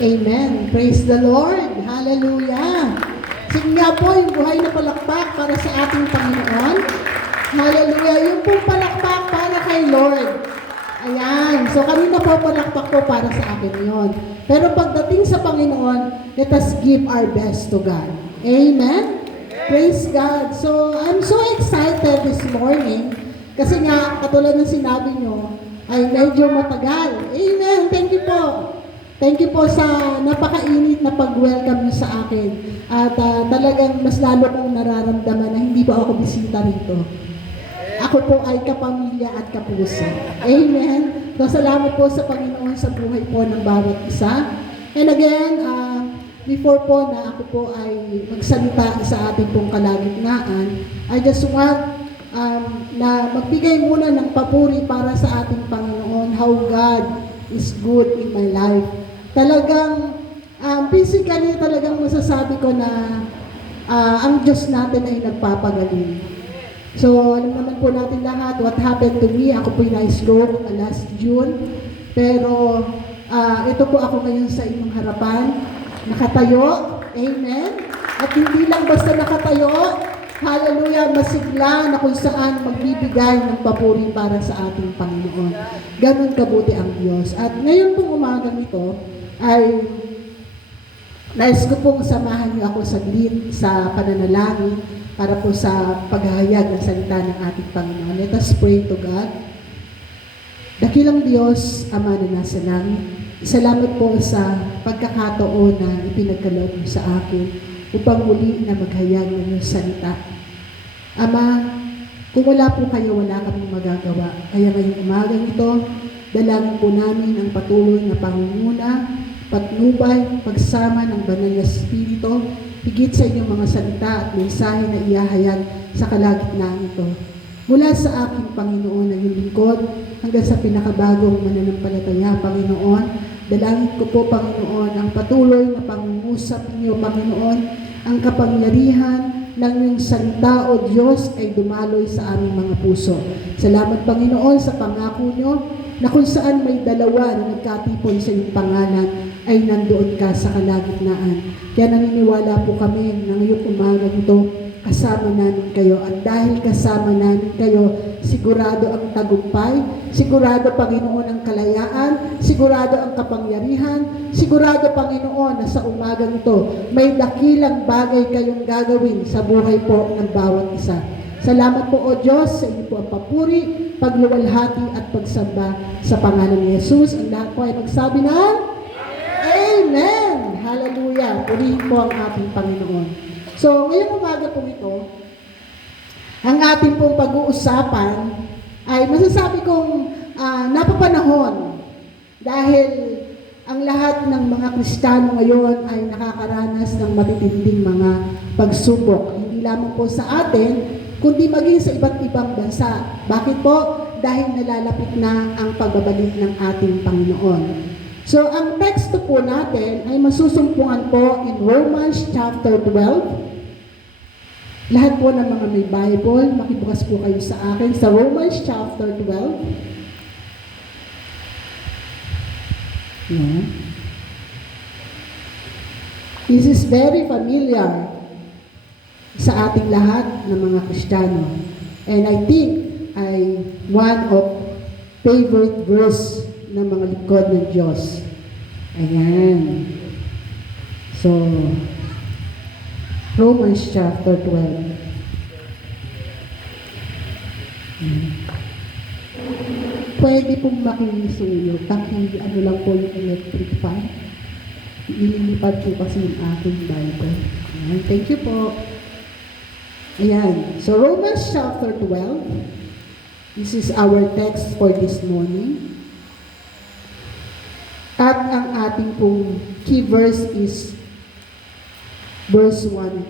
Amen. Praise the Lord. Hallelujah. Sige nga po, yung buhay na palakpak para sa ating Panginoon. Hallelujah. Yung pong palakpak para kay Lord. Ayan. So, kanina po palakpak po para sa akin yon. Pero pagdating sa Panginoon, let us give our best to God. Amen? Praise God. So, I'm so excited this morning kasi nga, katulad ng sinabi nyo, ay medyo matagal. Amen. Thank you po. Thank you po sa napakainit na pag-welcome niyo sa akin. At talagang mas lalo kong nararamdaman na hindi ba ako bisita rito. Ako po ay kapamilya at kapuso. Amen. So, salamat po sa Panginoon sa buhay po ng bawat isa. And again, before po na ako po ay magsalita sa ating pong kalagitnaan, I just want na magbigay muna ng papuri para sa ating Panginoon, how God is good in my life. Talagang, physically talagang masasabi ko na ang Diyos natin ay nagpapagaling. So, alam naman po natin lahat what happened to me. Ako po yung na-stroke last June. Pero, ito po ako ngayon sa inyong harapan. Nakatayo. Amen. At hindi lang basta nakatayo. Hallelujah, masigla na kung saan magbibigay ng papuri para sa ating Panginoon. Ganon kabuti ang Diyos. At ngayon pong umagang ito, ay nais ko pong samahan niyo ako saglit sa pananalangin para po sa paghahayag ng salita ng ating Panginoon. Let us pray to God. Dakilang Diyos, Ama na nasa langit, salamat po sa pagkakataon na ipinagkaloob mo sa akin upang muli na maghayag ng iyong salita. Ama, kung wala po kayo, wala kaming magagawa. Kaya ngayong umagang ito, dalangin po namin ang patuloy na pangunguna, patnubay, pagsama ng banal na Espiritu, higit sa inyong mga salita at mensahe na iahayag sa kalagitnaan ito. Mula sa aking Panginoon na iyong lingkod, hanggang sa pinakabagong mananampalataya, Panginoon, dalangin ko po, Panginoon, ang patuloy na pangungusap niyo, Panginoon, ang kapangyarihan ng iyong salita, O Diyos, ay dumaloy sa aming mga puso. Salamat, Panginoon, sa pangako niyo na kung saan may dalawa na nagkatipon sa iyong pangalan, ay nandoon ka sa kalagitnaan. Kaya naniniwala po kami na ngayong umaga ito, kasama namin kayo. At dahil kasama namin kayo, sigurado ang tagumpay, sigurado, Panginoon, ang kalayaan, sigurado ang kapangyarihan, sigurado, Panginoon, na sa umagang ito, may dakilang bagay kayong gagawin sa buhay po ng bawat isa. Salamat po, O Diyos, sa inyo po ang papuri, pagluwalhati at pagsamba sa pangalan ni Jesus. Ang lahat po ay magsabi na, Amen! Hallelujah! Purihin po ang ating Panginoon. So, ngayong umaga po ito, ang ating pong pag-uusapan ay masasabi kong napapanahon dahil ang lahat ng mga Kristiyano ngayon ay nakakaranas ng matitinding mga pagsubok. Hindi lamang po sa atin, kundi maging sa iba't ibang bansa. Bakit po? Dahil nalalapit na ang pagbabalik ng ating Panginoon. So, ang teksto po natin ay masusumpungan po in Romans chapter 12. Lahat po ng mga may Bible, makibukas po kayo sa akin sa Romans chapter 12. Yeah. This is very familiar sa ating lahat ng mga Kristiyano. And I think ay one of favorite verse ng mga lingkod ng Diyos. Ayan. So, Romans chapter 12. Pwede pong makisuyo. Ano lang po yung electric fan. Ililipat po kasi yung aking Bible. Ayan. Thank you po. Ayan. So, Romans chapter 12. This is our text for this morning. At ang ating pong key verse is verse 1 and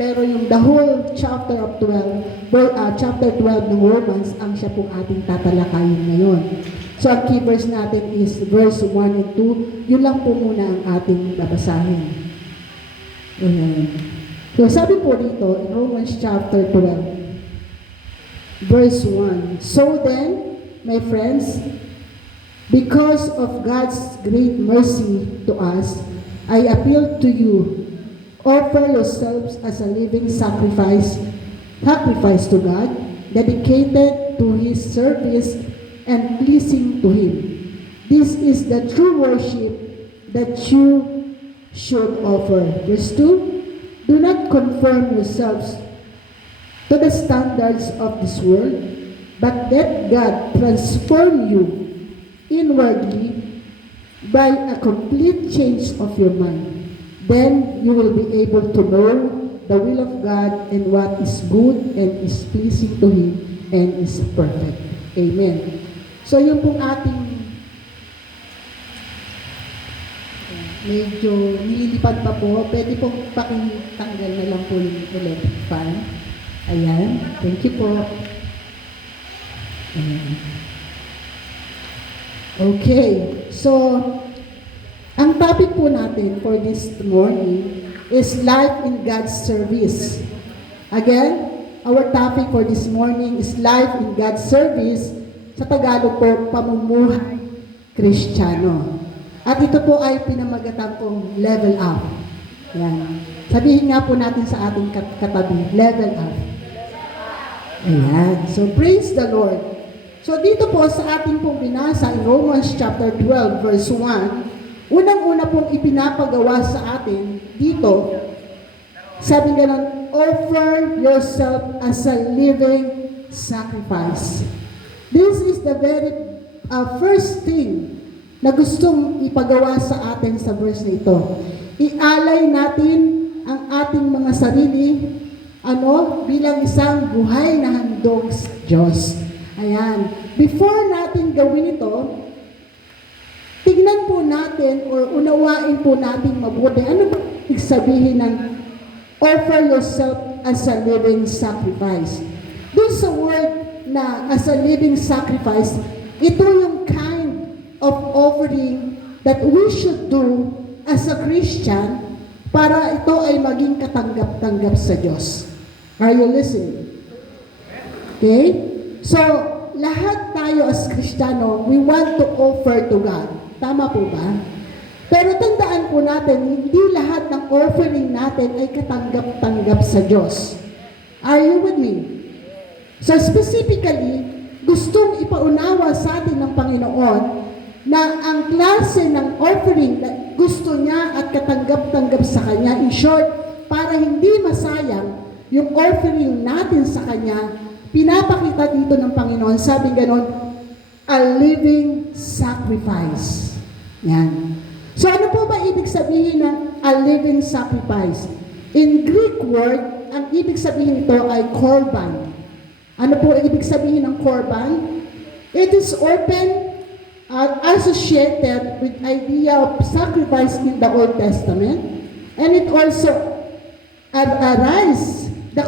2. Pero yung the whole chapter of 12, chapter 12 ng Romans, ang siya pong ating tatalakayin ngayon. So ang key verse natin is verse 1 and 2. Yun lang po muna ang ating babasahin. So sabi po dito in Romans chapter 12, verse 1. So then, my friends, Because of God's great mercy to us, I appeal to you, offer yourselves as a living sacrifice to God, dedicated to His service and pleasing to Him. This is the true worship that you should offer. Verse 2, do not conform yourselves to the standards of this world, but let God transform you inwardly by a complete change of your mind. Then you will be able to know the will of God and what is good and is pleasing to Him and is perfect. Amen. So yung pong ating medyo nililipad pa po, pwede pong pakitanggal na lang po yung electric fan. Ayan. Thank you po. Ayan. Okay, so ang topic po natin for this morning is life in God's service. Again, our topic for this morning is life in God's service. Sa Tagalog po, pamumuhay Kristiyano. At ito po ay pinamagatan pong level up. Yan. Sabihin nga po natin sa ating katabi, level up. Ayan. So praise the Lord. So dito po sa ating pong binasa in Romans chapter 12 verse 1, unang-una pong ipinapagawa sa atin dito, sabi ganon, offer yourself as a living sacrifice. This is the very first thing na gustong ipagawa sa atin sa verse na ito. Ialay natin ang ating mga sarili, bilang isang buhay na handog sa Diyos. Ayan. Before natin gawin ito, tignan po natin or unawain po natin mabuti. Ano ba ibig sabihin ng offer yourself as a living sacrifice? Doon sa word na as a living sacrifice, ito yung kind of offering that we should do as a Christian para ito ay maging katanggap-tanggap sa Diyos. Are you listening? Okay? So, lahat tayo as Kristiyano, we want to offer to God. Tama po ba? Pero tandaan po natin, hindi lahat ng offering natin ay katanggap-tanggap sa Diyos. Are you with me? So specifically, gustong ipaunawa sa atin ng Panginoon na ang klase ng offering na gusto niya at katanggap-tanggap sa Kanya, in short, para hindi masayang yung offering natin sa Kanya, pinapakita dito ng Panginoon, sabi ganon, a living sacrifice. Yan. So ano po ba ibig sabihin ng a living sacrifice? In Greek word, ang ibig sabihin ito ay korban. Ano po ibig sabihin ng korban? It is often associated with idea of sacrifice in the Old Testament, and it also arises the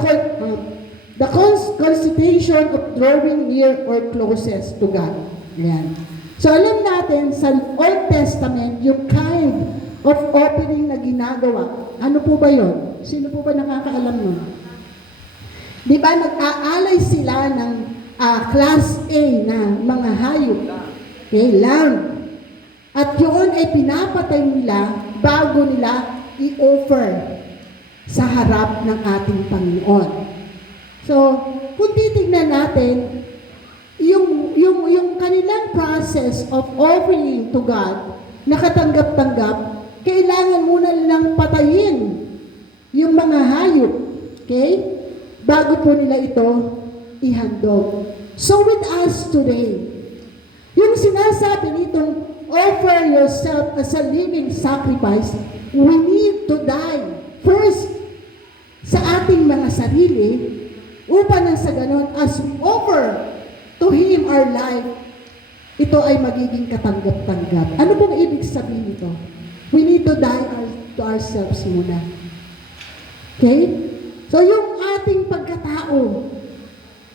constitution of drawing near or closest to God. Yan. So alam natin sa Old Testament, yung kind of offering na ginagawa. Ano po ba yun? Sino po ba nakakaalam nun? Di ba nag-aalay sila ng class A na mga hayop? Okay, lamb. At yun ay pinapatay nila bago nila i-offer sa harap ng ating Panginoon. So, kung titignan natin, yung kanilang process of offering to God, nakatanggap-tanggap, kailangan muna nilang patayin yung mga hayop, okay? Bago po nila ito ihandog. So with us today, yung sinasabi nitong offer yourself as a living sacrifice, we need to die first sa ating mga sarili, upang nang sa ganon, as we offer to Him our life, ito ay magiging katanggap-tanggap. Ano pong ibig sabihin nito? We need to die to ourselves muna. Okay? So yung ating pagkatao,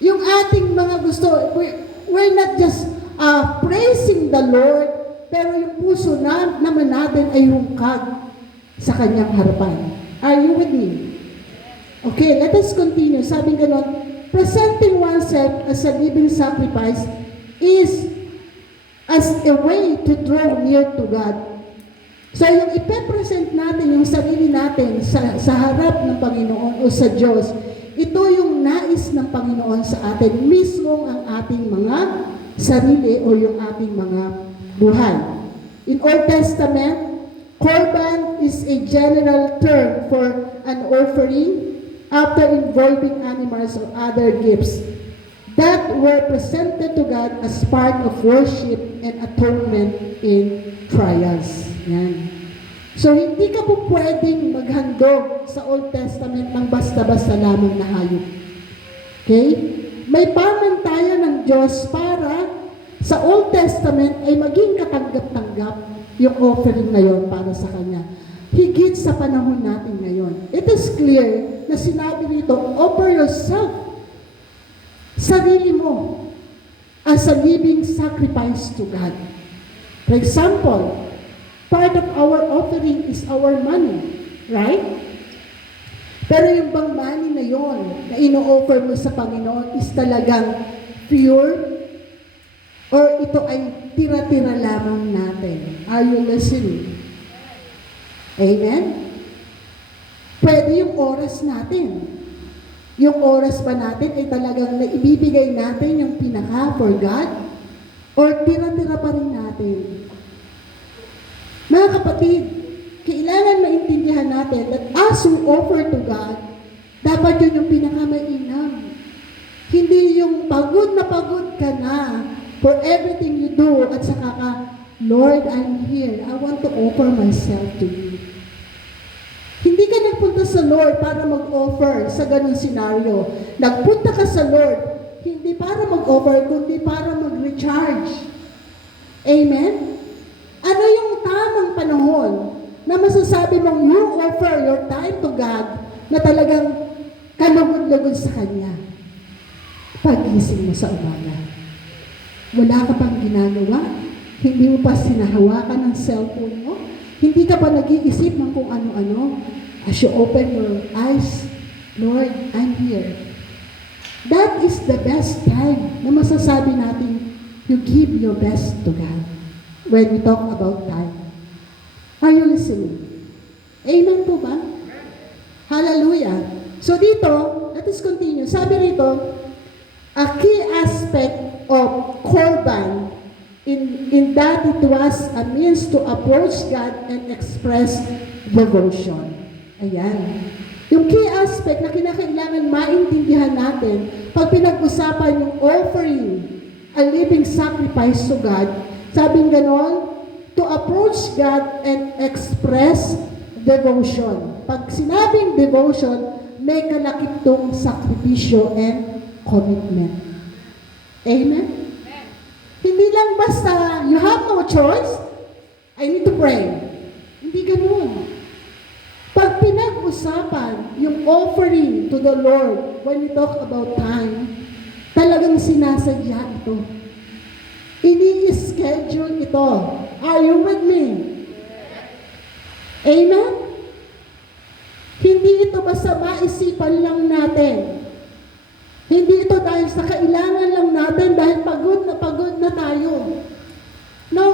yung ating mga gusto, we're not just praising the Lord, pero yung puso naman natin ay hungkag sa Kanyang harapan. Are you with me? Okay, let us continue. Sabi ganon, presenting oneself as a living sacrifice is as a way to draw near to God. So yung ipepresent natin yung sarili natin sa harap ng Panginoon o sa Diyos, ito yung nais ng Panginoon sa atin, mismo ang ating mga sarili o yung ating mga buhay. In Old Testament, Korban is a general term for an offering after involving animals or other gifts that were presented to God as part of worship and atonement in trials. Yan. So, hindi ka po pwedeng maghandog sa Old Testament ng basta-basta lamang na hayop. Okay? May pamantayan ng Diyos para sa Old Testament ay maging katanggap-tanggap yung offering na yon para sa Kanya. Higit sa panahon natin ngayon. It is clear na sinabi rito, offer yourself, sarili mo, as a living sacrifice to God. For example, part of our offering is our money, right? Pero yung bang money na yon na ino-offer mo sa Panginoon is talagang pure or ito ay tira-tira lamang natin? Are you listening? Amen? Pwede yung oras natin. Yung oras ba natin ay talagang naibibigay natin yung pinaka for God? Or tira-tira pa rin natin? Mga kapatid, kailangan maintindihan natin that as we offer to God, dapat yun yung pinaka-mainam. Hindi yung pagod ka na for everything you do at saka ka, Lord, I'm here. I want to offer myself to you. Hindi ka nagpunta sa Lord para mag-offer sa ganung senaryo. Nagpunta ka sa Lord, hindi para mag-offer, kundi para mag-recharge. Amen? Ano yung tamang panahon na masasabi mong you offer your time to God na talagang kalugod-lugod sa Kanya? Pagising mo sa umaga. Wala ka pang ginagawa, hindi mo pa sinahawakan ng cellphone mo, hindi ka pa nag-iisip ng kung ano-ano. As you open your eyes, Lord, I'm here. That is the best time na masasabi natin, you give your best to God when we talk about time. Are you listening? Amen po ba? Hallelujah. So dito, let us continue. Sabi rito, a key aspect of Korban in that it was a means to approach God and express devotion. Ayan. Yung key aspect na kinakailangan maintindihan natin pag pinag-usapan yung offering, a living sacrifice to God, sabing ganon, to approach God and express devotion. Pag sinabing devotion, may kalakip tong sakripisyo and commitment. Amen? Amen? Hindi lang basta, you have no choice, I need to pray. Hindi ganun. Pag pinag-usapan yung offering to the Lord, when we talk about time, talagang sinasadya ito. Ini-schedule ito. Are you with me? Amen? Hindi ito basta maisipan lang natin. Hindi ito dahil sa kailangan lang natin, dahil pagod na tayo. No.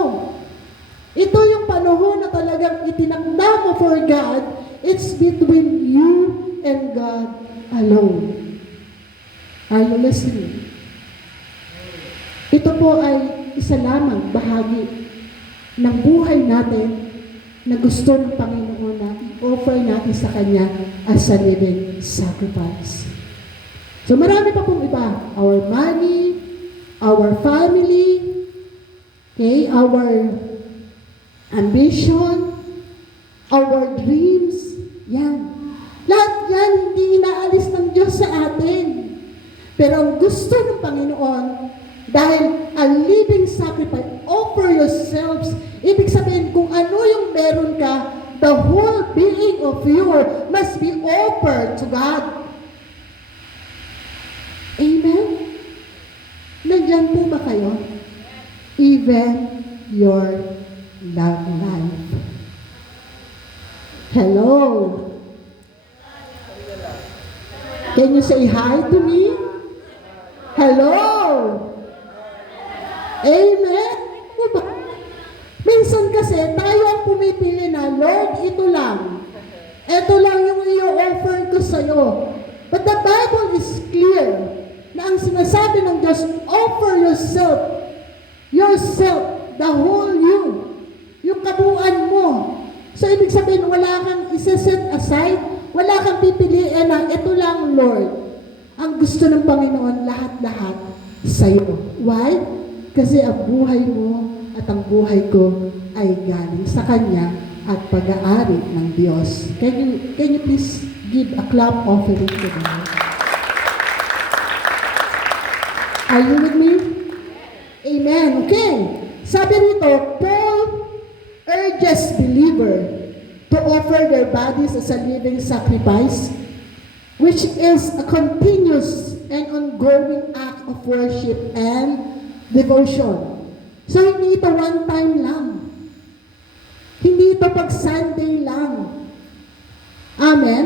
Ito yung panahon na talagang itinakda mo for God. It's between you and God alone. Are you listening? Ito po ay isa lamang bahagi ng buhay natin na gusto ng Panginoon na i-offer natin sa Kanya as a living sacrifice. So marami pa pong iba. Our money, our family, okay, our ambition, our dreams, yan. Lahat yan hindi inaalis ng Diyos sa atin. Pero ang gusto ng Panginoon, dahil a living sacrifice, offer yourselves. Ibig sabihin, kung ano yung meron ka, the whole being of you must be offered to God. Amen? Nandyan po ba kayo? Even your love life. Hello? Can you say hi to me? Hello? Amen? Minsan kasi, tayo ang pumipili na, Lord, ito lang. Ito lang yung i-offer ko sa'yo. But the Bible is clear na ang sinasabi ng Diyos, offer yourself, the whole you, yung kabuuan mo. So, ibig sabihin, wala kang isa-set aside, wala kang pipiliin na, ito lang, Lord. Ang gusto ng Panginoon, lahat-lahat sa'yo. Why? Kasi ang buhay mo at ang buhay ko ay galing sa Kanya at pag-aari ng Diyos. Can you please give a clap offering to the Lord? Are you with me? Amen. Okay. Sabi rito, Paul urges believer to offer their bodies as a living sacrifice, which is a continuous and ongoing act of worship and devotion. So, hindi ito one time lang. Hindi ito pag Sunday lang. Amen?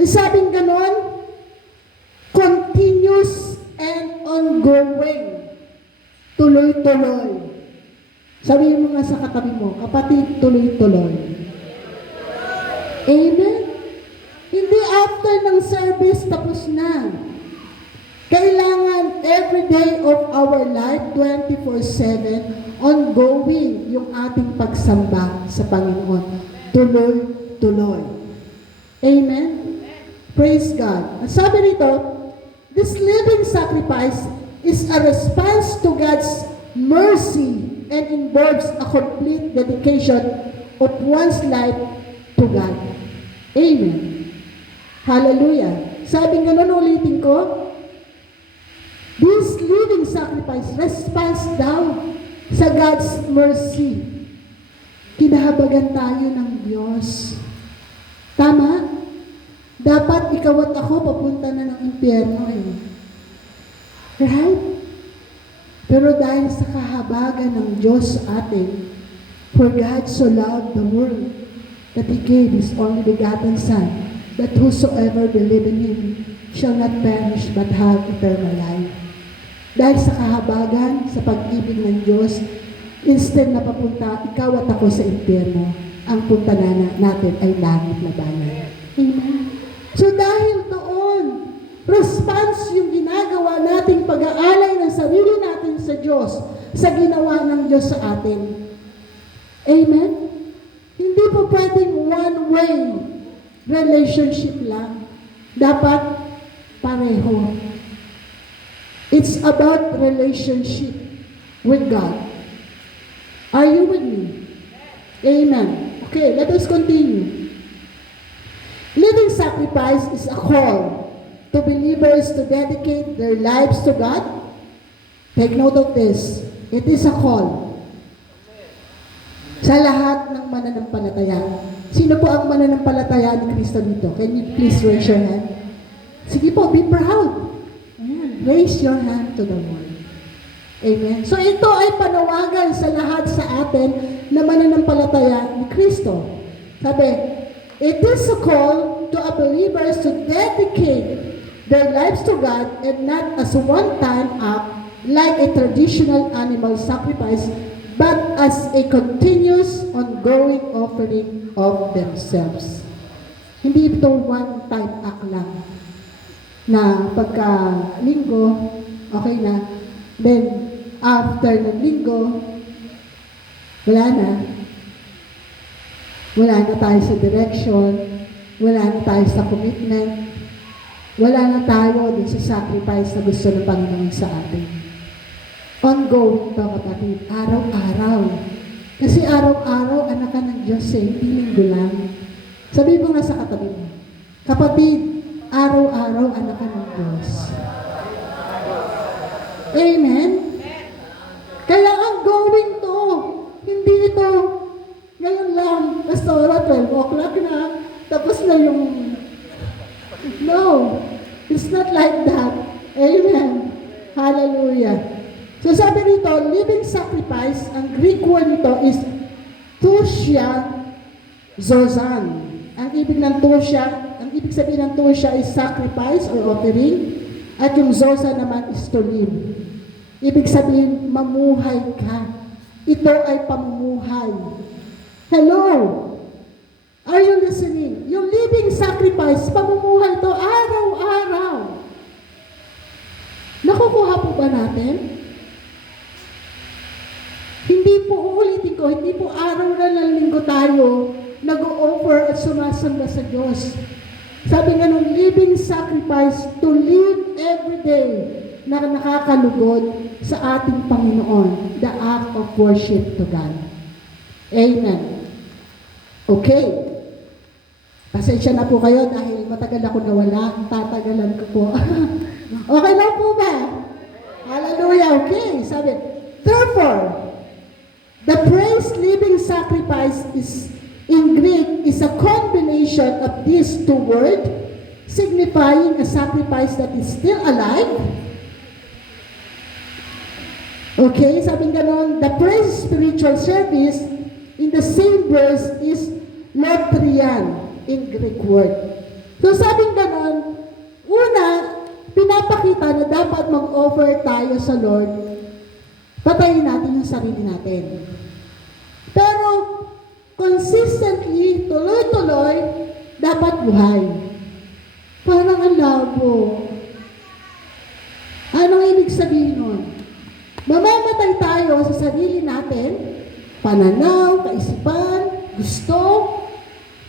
Ang sabing ganon, continuous and ongoing. Tuloy-tuloy. Sabihin mo nga sa katabi mo, kapatid, tuloy-tuloy. Amen? Hindi after ng service, tapos na. Kailangan every day of our life, 24/7, ongoing yung ating pagsamba sa Panginoon. Tuloy-tuloy. Amen? Praise God. At sabi rito, this living sacrifice is a response to God's mercy and involves a complete dedication of one's life to God. Amen. Hallelujah. Sabi nga nun, ulitin ko, this living sacrifice responds daw sa God's mercy. Kinahabagan tayo ng Diyos. Tama? Dapat ikaw at ako papunta na ng impyerno eh. Right? Pero dahil sa kahabagan ng Diyos sa atin, for God so loved the world that He gave His only begotten Son, that whosoever believe in Him shall not perish but have eternal life. Dahil sa kahabagan, sa pag-ibig ng Diyos, instead na papunta, ikaw at ako sa impyerno, ang punta natin ay langit na bayan. Amen. So dahil doon, response yung ginagawa nating pag-aalay ng sarili natin sa Diyos, sa ginawa ng Diyos sa atin. Amen? Hindi po pwedeng one-way relationship lang. Dapat pareho. It's about relationship with God. Are you with me? Amen. Okay, let us continue. Living sacrifice is a call to believers to dedicate their lives to God. Take note of this. It is a call. Sa lahat ng mananampalataya. Sino po ang mananampalataya ni Kristo dito? Can you please raise your hand? Sige po, be proud. Ayan. Raise your hand to the Lord. Amen. So ito ay panawagan sa lahat sa atin na mananampalataya ni Kristo. Sabi, it is a call to a believers to dedicate their lives to God and not as a one-time act like a traditional animal sacrifice, but as a continuous, ongoing offering of themselves. Hindi ito one-time act lang na pagka-linggo, okay na, then after ng linggo, wala na tayo sa direction, wala na tayo sa commitment, wala na tayo din sa sacrifice na gusto ng Panginoon sa atin. Ongoing to, kapatid, araw-araw. Kasi araw-araw, anak ka ng Diyos eh, hindi linggo lang. Sabi mo nga sa katabi mo, kapatid, araw-araw, anak ka ng Diyos. Amen? Kaya ongoing to, hindi ito, ngayon lang, pastora, 12 o'clock na, tapos na yung, no, it's not like that. Amen. Hallelujah. So sabi nito, living sacrifice, ang Greek word nito is tousia zozan. Ang ibig sabihin ng tousia is sacrifice or offering, at yung zozan naman is to live. Ibig sabihin, mamuhay ka. ito ay pamumuhay. Hello? Are you listening? Yung living sacrifice, pamumuhay to araw-araw. Nakukuha po ba natin? Hindi po, uulitin ko, hindi po araw na ng linggo tayo nag-o-offer at sumasamba sa Diyos. Sabi nga nung living sacrifice to live every day na nakakalugod sa ating Panginoon, the act of worship to God. Amen. Okay. Pasensya na po kayo dahil matagal ako nawala. Tatagalan ko po. Okay lang po ba? Hallelujah. Okay. Sabi, therefore, the praise living sacrifice is in Greek is a combination of these two words, signifying a sacrifice that is still alive. Okay, sabi ganon, the praise spiritual service in the same verse is lotrian in Greek word. So sabi ganon, una, pinapakita na dapat mag-offer tayo sa Lord, patayin natin yung sarili natin. Pero, consistently, tuloy-tuloy, dapat buhay. Parang ang labo. Anong ibig sabihin nun? Mamamatay tayo sa sarili natin, pananaw, kaisipan, gusto,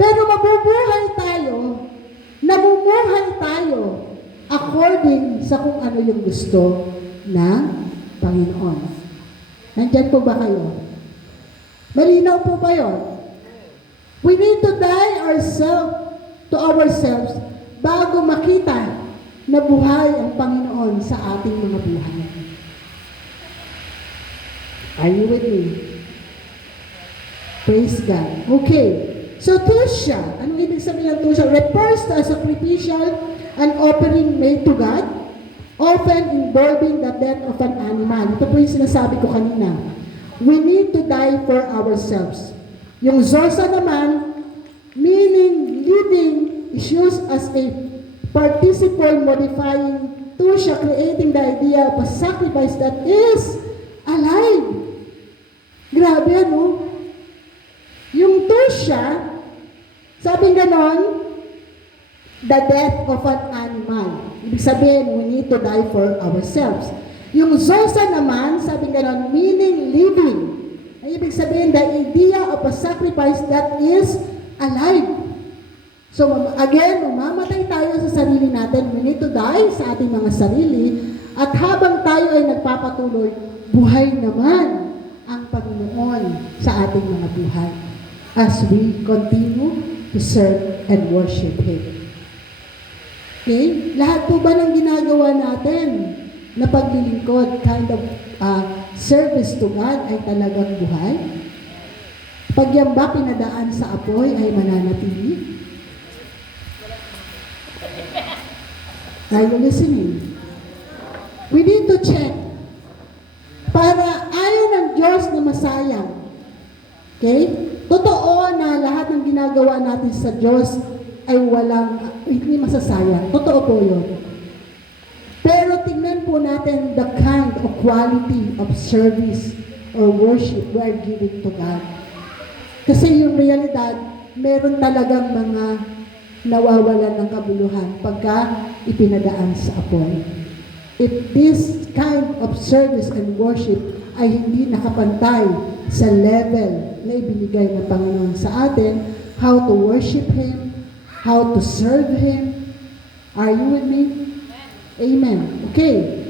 pero mabubuhay tayo, namumuhay tayo, according sa kung ano yung gusto ng Panginoon. Nandyan po ba kayo? Malinaw po ba yun? We need to die to ourselves bago makita na buhay ang Panginoon sa ating mga buhay. Are you with me? Praise God. Okay. So, Tusha, anong ibig sabihin ng Tusha? Refers to a sacrificial and offering made to God, often involving the death of an animal. Ito po yung sinasabi ko kanina. We need to die for ourselves. Yung Zosa naman, meaning living, is used as a participle modifying Tusha, creating the idea of a sacrifice that is alive. Grabe, ano? Yung Tusha, sabi ganon, the death of an animal. Ibig sabihin, we need to die for ourselves. Yung Zosa naman, sabi ganon, meaning living. Ay, ibig sabihin, the idea of a sacrifice that is alive. So, again, mamamatay tayo sa sarili natin. We need to die sa ating mga sarili. At habang tayo ay nagpapatuloy, buhay naman ang Panginoon sa ating mga buhay as we continue to serve and worship Him. Okay? Lahat po ba ng ginagawa natin na paglilingkod, kind of service to God ay talagang buhay? Pag yan ba pinadaan sa apoy ay mananatili? Are you listening? We need to check para ayaw ng Diyos na masayang. Okay? Totoo na lahat ng ginagawa natin sa Diyos ay hindi masasayang. Totoo po yun. Pero tingnan po natin the kind of quality of service or worship we are giving to God. Kasi yung realidad, meron talagang mga nawawalan ng kabuluhan pagka ipinadaan sa apoy. If this kind of service and worship ay hindi nakapantay sa level na ibinigay ng Panginoon sa atin, how to worship Him, how to serve Him. Are you with me? Amen. Okay.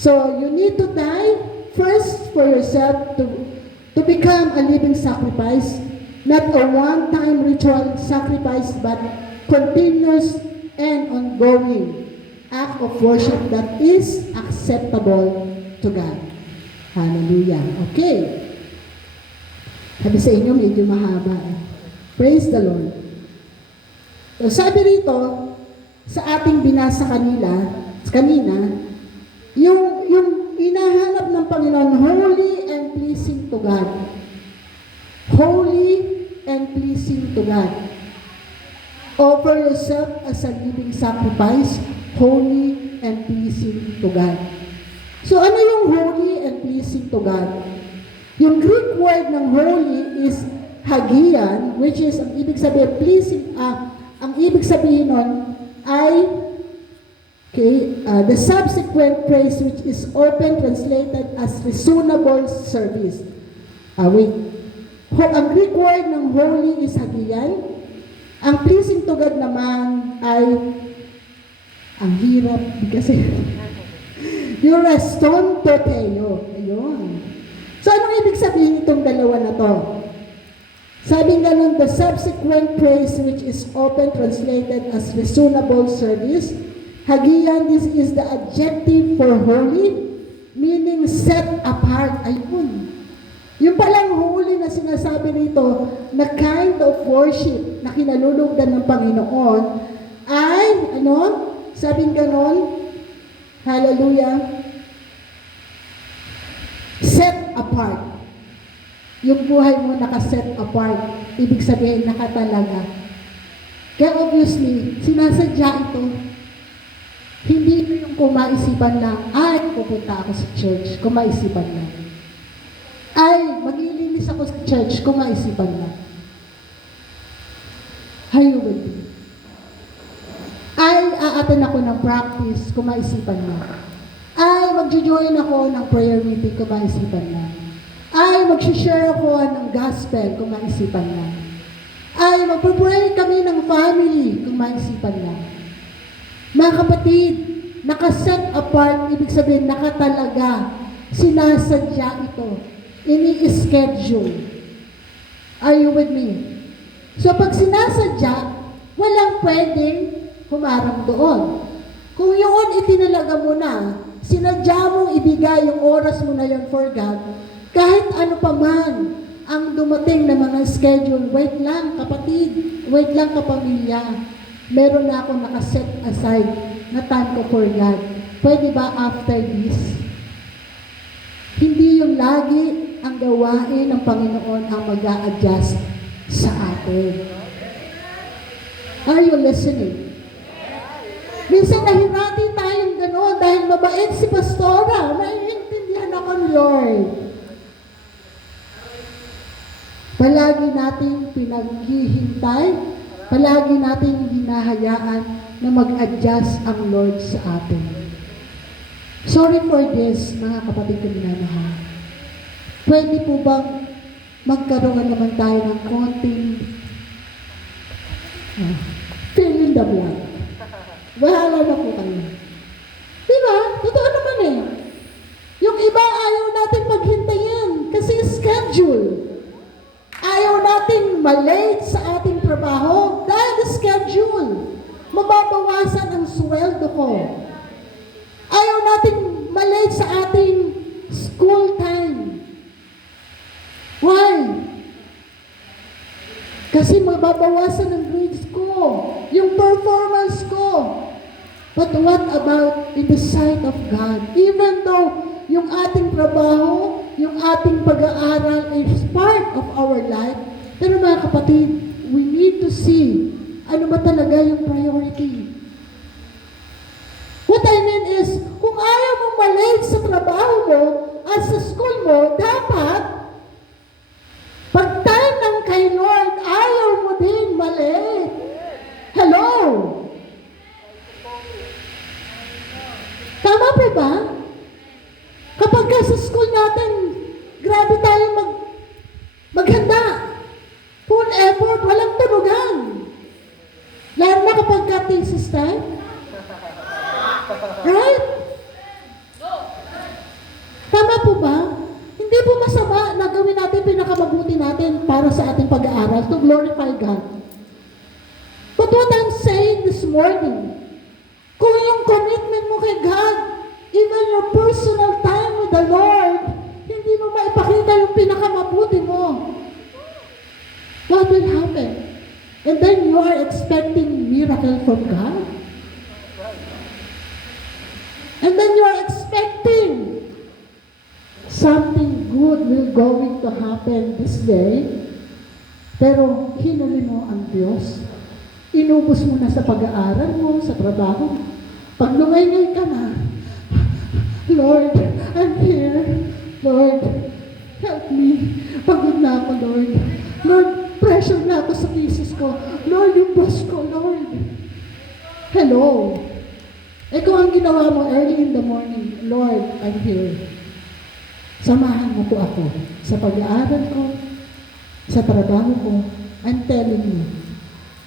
So, you need to die first for yourself to become a living sacrifice, not a one-time ritual sacrifice, but continuous and ongoing act of worship that is acceptable to God. Hallelujah. Okay. Sabi sa inyo, medyo mahaba. Praise the Lord. So, sabi rito, sa ating binasa kanina, yung hinahanap ng Panginoon, holy and pleasing to God. Holy and pleasing to God. Offer yourself as a living sacrifice, holy and pleasing to God. So ano yung holy and pleasing to God? Yung Greek word ng holy is hagian, which is, ang ibig sabihin, pleasing, ang ibig sabihin nun ay, the subsequent phrase which is often translated as reasonable service. Ang Greek word ng holy is hagian. Ang pleasing to God naman ay, ang hirap, kasi, eureston toteo. Ayun. So, anong ibig sabihin itong dalawa na to? Sabi nga nun, the subsequent praise which is often translated as reasonable service. Hagian, this is the adjective for holy, meaning set apart. Ayun. Yung palang holy na sinasabi nito, na kind of worship na kinalulugdan ng Panginoon, ay, sabing ganon, hallelujah, set apart. Yung buhay mo naka-set apart. Ibig sabihin, nakatalaga. Kaya obviously, sinasadya ito. Hindi ito yung kumaisipan lang, ay, pupunta ako sa church. Kumaisipan lang. Ay, maglilinis ako sa church. Kumaisipan lang. Hayo with me. Ay, aaten ako ng practice. Kumaisipan lang. Ay, magjo-join ako ng prayer meeting, kung maisipan lang. Ay, mag-share ako ng gospel, kung maisipan lang. Ay, magpapray kami ng family, kung maisipan lang. Mga kapatid, nakaset apart, ibig sabihin, nakatalaga, sinasadya ito, ini-schedule. Are you with me? So, pag sinasadya, walang pwedeng humarang doon. Kung yun itinalaga mo na, sinadya mong ibigay yung oras mo na yun for God, kahit ano pa man ang dumating na mga schedule, wait lang kapatid, wait lang kapamilya, meron na akong nakaset aside na time ko for God. Pwede ba after this? Hindi yung lagi ang gawain ng Panginoon ang mag-a-adjust sa atin. Are you listening? Minsan nahirati tayong gano'n dahil mabait si Pastora. Naiintindihan ako ni Lord. Palagi nating pinaghihintay, palagi nating hinahayaan na mag-adjust ang Lord sa atin. Sorry for this, mga kapatid ko minamahal. Pwede po bang magkaroon naman tayo ng konting fill in the blank? Bahala na po kayo. Diba? Totoo naman eh. Yung iba ayaw natin maghintayin kasi schedule. Ayaw natin malate sa ating trabaho dahil schedule. Mababawasan ang sweldo ko. Ayaw natin malate sa ating school time. Why? Kasi mababawasan ang grades ko, yung performance ko. But what about in the sight of God? Even though yung ating trabaho, yung ating pag-aaral is part of our life, pero mga kapatid, we need to see ano ba talaga yung priority. What I mean is, kung ayaw mong malate sa trabaho mo at sa school mo, dapat pag time ng kay Lord, ayaw mo din malate. Hello? Tama po ba? Kapag sa school natin, grabe tayo maghanda. Full effort, walang tunugan. Lalo na kapag thesis time. Right? Tama po ba? Hindi po masama na gawin natin pinakamabuti natin para sa ating pag-aaral to glorify God. But what I'm saying this morning, kung yung commitment mo kay God, even your personal time with the Lord, hindi mo maipakita yung pinakamabuti mo, what will happen? And then you are expecting miracle from God? And then you are expecting something good will going to happen this day, pero hinuli mo ang Diyos. Inubos mo na sa pag-aaral mo, sa trabaho mo. Pag lumay-ngay ka na, Lord, I'm here. Lord, Help me. Pagod na ako, Lord. Lord, pressure na ako sa thesis ko. Lord, yung boss ko, Lord. Hello. Kung ang ginawa mo early in the morning, Lord, I'm here. Samahan mo po ako sa pag-aaral ko, sa trabaho ko. I'm telling you,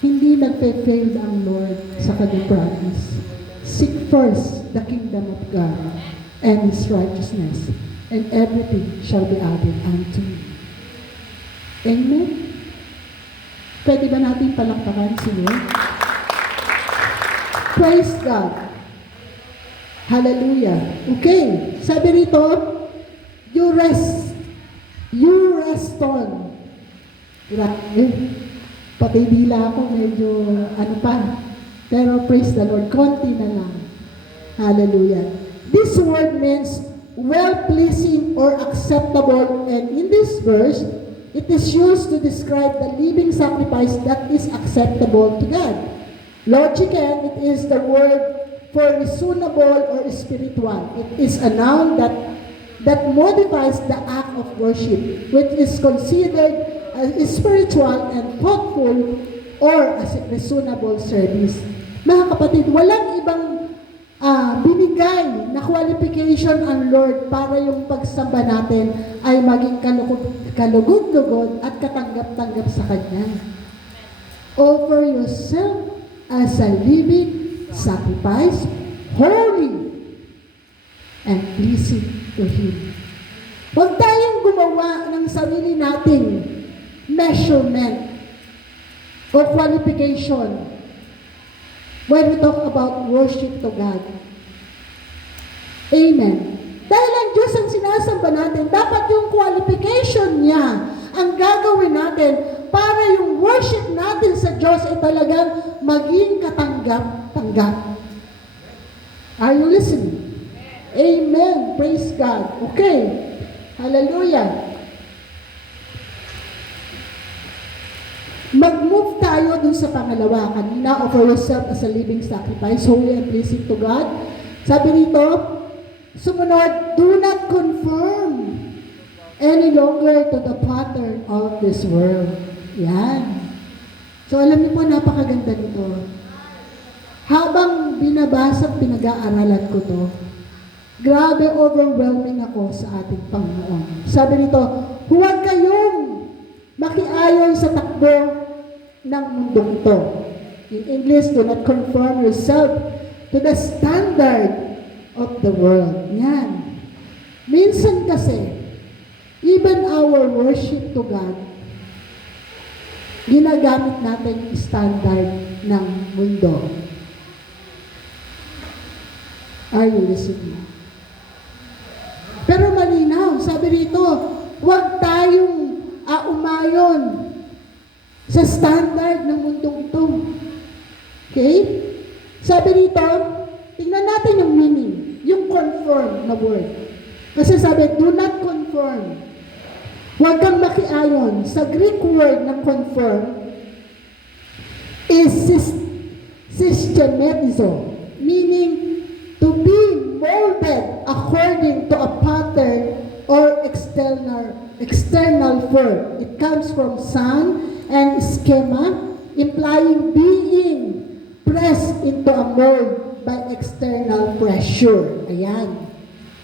hindi nagpe-fail ang Lord sa kanyang promise. Seek first the kingdom of God and His righteousness, and everything shall be added unto you. Amen? Pwede ba natin palakpakan si Lord? Praise God. Hallelujah. Okay. Sabi rito, you rest. You rest on. Pati dila ako medyo ano pa. Pero praise the Lord. Konti na lang. Hallelujah. This word means well-pleasing or acceptable. And in this verse, it is used to describe the living sacrifice that is acceptable to God. Logically, it is the word for reasonable or spiritual. It is a noun that modifies the act of worship, which is considered as spiritual and thoughtful or as a reasonable service. Mga kapatid, walang ibang binigay na qualification ang Lord para yung pagsamba natin ay maging kalugod-lugod at katanggap-tanggap sa Kanya. Offer yourself as a living sacrifice, holy and pleasing to Him. Huwag tayong gumawa ng sarili nating measurement o qualification when we talk about worship to God. Amen. Dahil ang Diyos ang sinasamba natin, dapat yung qualification niya ang gagawin natin para yung worship natin sa Diyos ay talagang maging katanggap-tanggap. Are you listening? Amen. Praise God. Okay. Hallelujah. Mag-move tayo dun sa pangalawa. Kanina, offer yourself as a living sacrifice, holy and pleasing to God. Sabi nito, sumunod, do not conform any longer to the pattern of this world. Yan. So, alam niyo po, napakaganda nito. Habang binabasa at pinag-aaralan ko to, grabe overwhelming ako sa ating Panginoon. Sabi nito, huwag kayong makiayon sa takbo ng mundong ito. In English, do not conform yourself to the standard of the world. Yan. Minsan kasi, even our worship to God, ginagamit natin yung standard ng mundo. Are you listening? Pero malinaw, sabi rito, huwag tayong umayon sa standard ng mundong ito. Okay? Sabi rito, tingnan natin yung meaning, yung conform na word. Kasi sabi, do not conform. Huwag kang makiayon. Sa Greek word na conform is systematizo, meaning to be molded according to a pattern or external form. It comes from sun and schema, implying being pressed into a mold by external pressure. Ayan.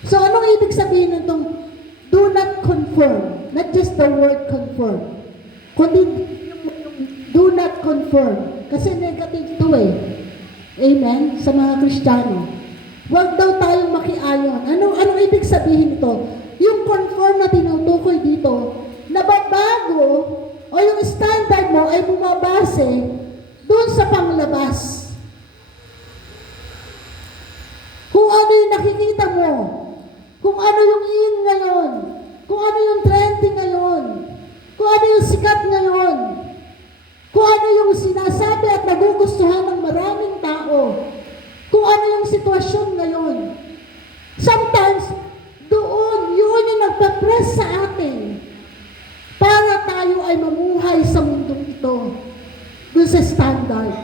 So, anong ibig sabihin nitong do not conform? Not just the word conform. Kundi do not conform. Kasi negative to eh. Amen? Sa mga Kristiyano. Huwag daw tayong makiayon. Anong ibig sabihin nito? Yung conform na tinutukoy dito, nababago o yung standard mo ay bumabase doon sa panglabas. Kung ano yung nakikita mo, kung ano yung in ngayon, kung ano yung trending ngayon, kung ano yung sikat ngayon, kung ano yung sinasabi at nagugustuhan ng maraming tao, kung ano yung sitwasyon ngayon. Sometimes, doon, yun yung nagpapress sa atin para tayo ay mamuhay sa mundong ito. Doon sa standard.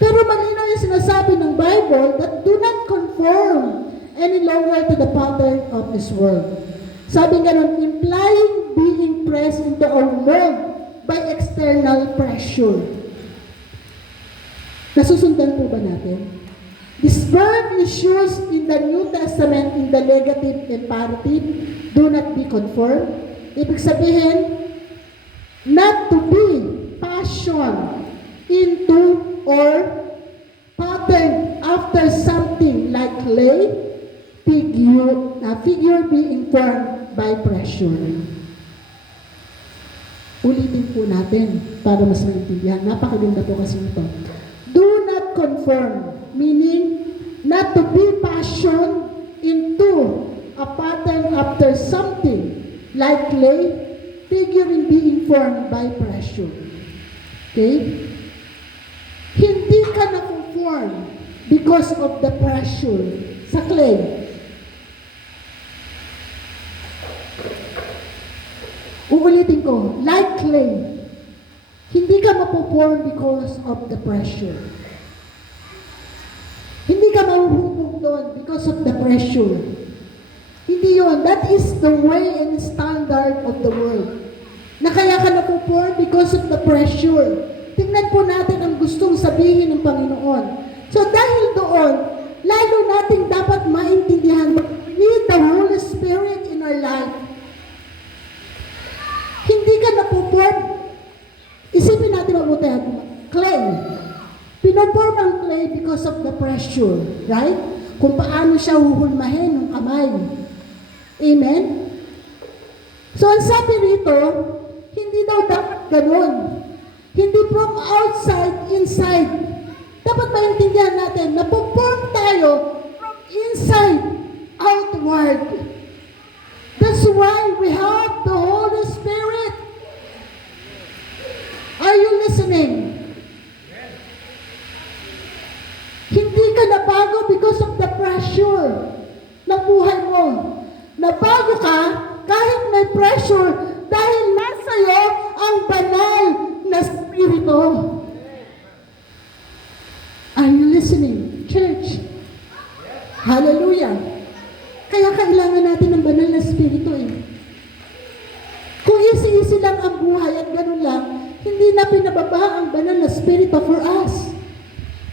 Pero malinaw yung sinasabi ng Bible that do not conform any longer to the pattern of this world. Sabi ganun, implying being pressed into our mold by external pressure. Nasusundan po ba natin? This verb is used in the New Testament in the negative imperative, do not be conformed. Ibig sabihin, not to be passion into or pattern after something like clay, figure being formed by pressure. Ulitin po natin para mas maintindihan. Napakaganda po kasi ito. Do not conform, meaning not to be passion into a pattern after something like clay, figuring being formed by pressure. Okay? Hindi ka na-conform because of the pressure sa clay. Uulitin ko, like clay, hindi ka mapuform because of the pressure. Hindi ka mahuhubog doon because of the pressure. Hindi yun. That is the way and standard of the world. Na kaya ka napuform because of the pressure. Tingnan po natin ang gustong sabihin ng Panginoon. So dahil doon, lalo nating dapat maintindihan, we need the Holy Spirit in our life. Hindi ka napuform. Isipin natin mabuti, clay. Pinoform ang clay because of the pressure, right? Kung paano siya huhulmahin ng kamay. Amen? So, ang sabi rito, hindi daw dapat ganun. Hindi from outside, inside. Dapat maintindihan natin na perform tayo from inside, outward. That's why we have the Holy Spirit. Are you listening? Hindi ka nabago because of the pressure ng buhay mo. Nabago ka kahit may pressure dahil nasa iyo ang banal na Espiritu. Are you listening, church? Hallelujah. Kaya kailangan natin ng banal na Espiritu eh. Kung easy-easy lang ang buhay at ganun lang, hindi na pinababa ang banal na Espiritu for us.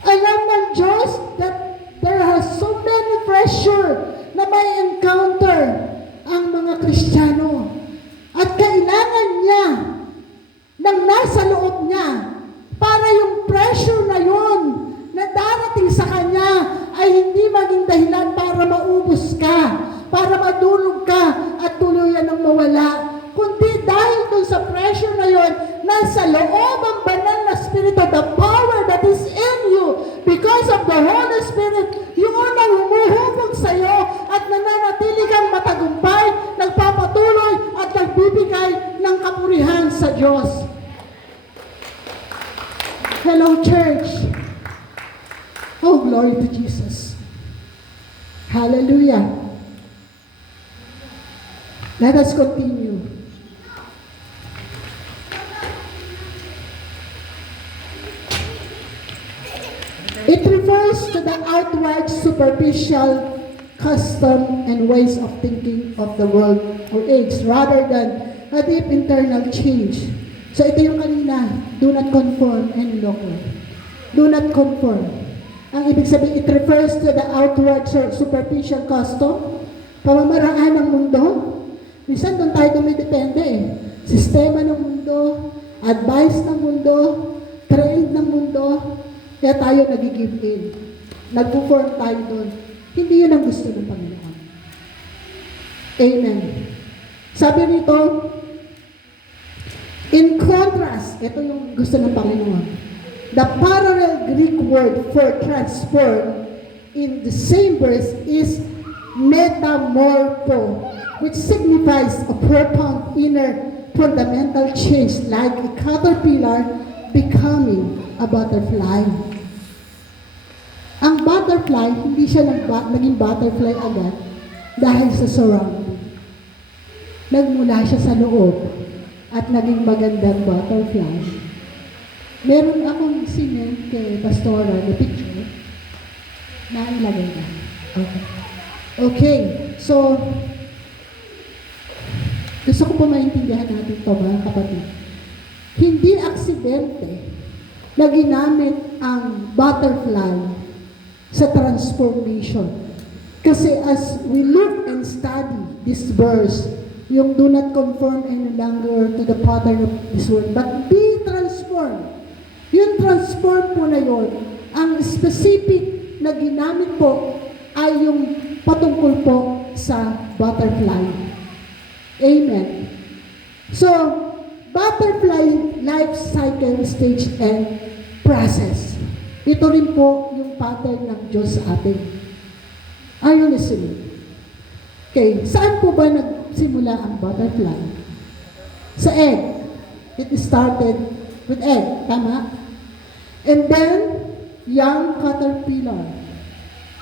Alam ng Diyos that there are so many pressure na may encounter ang mga Kristiyano. At kailangan niya ng nasa loob niya para yung pressure na yun na darating sa kanya ay hindi maging dahilan para maubos ka, para madulog ka at tuluyan ng mawala. Kundi dahil dun sa pressure na yun, nasa loob ang banal na Espiritu, the power that is in you, because of the Holy Spirit, yun ang humuhubog sa iyo at nananatili kang matagumpay, nagpapatuloy at nagbibigay ng kapurihan sa Diyos. Hello, church. Oh, glory to Jesus. Hallelujah. Let us continue. It refers to the outward, superficial custom and ways of thinking of the world or age rather than a deep internal change. So ito yung kanina, do not conform any longer. Do not conform. Ang ibig sabihin, it refers to the outward, superficial custom, pamamaraan ng mundo. Minsan doon tayo dumidepende eh. Sistema ng mundo, advice ng mundo, trend ng mundo, kaya tayo nag-give in. Nag-perform tayo doon. Hindi yun ang gusto ng Panginoon. Amen. Sabi rito, in contrast, ito yung gusto ng Panginoon. The parallel Greek word for transform in the same verse is metamorpho, which signifies a profound inner fundamental change like a caterpillar becoming a butterfly. Ang butterfly, hindi siya naging butterfly agad dahil sa surrounding. Nagmula siya sa loob at naging magandang butterfly. Meron akong sinend kay Pastora na picture na ilagay na. Okay. Okay, so Gusto ko po maintindihan natin ito, mga kapatid. Hindi aksidente na ginamit ang butterfly sa transformation. Kasi as we look and study this verse, yung do not conform any longer to the pattern of this world, but be transformed. Yung transform po na yun, ang specific na ginamit po ay yung patungkol po sa butterfly. Amen. So, butterfly life cycle stage and process. Ito rin po yung pattern ng Diyos sa atin. Are you listening? Okay, saan po ba nagsimula ang butterfly? Sa egg. It started with egg, tama? And then, young caterpillar.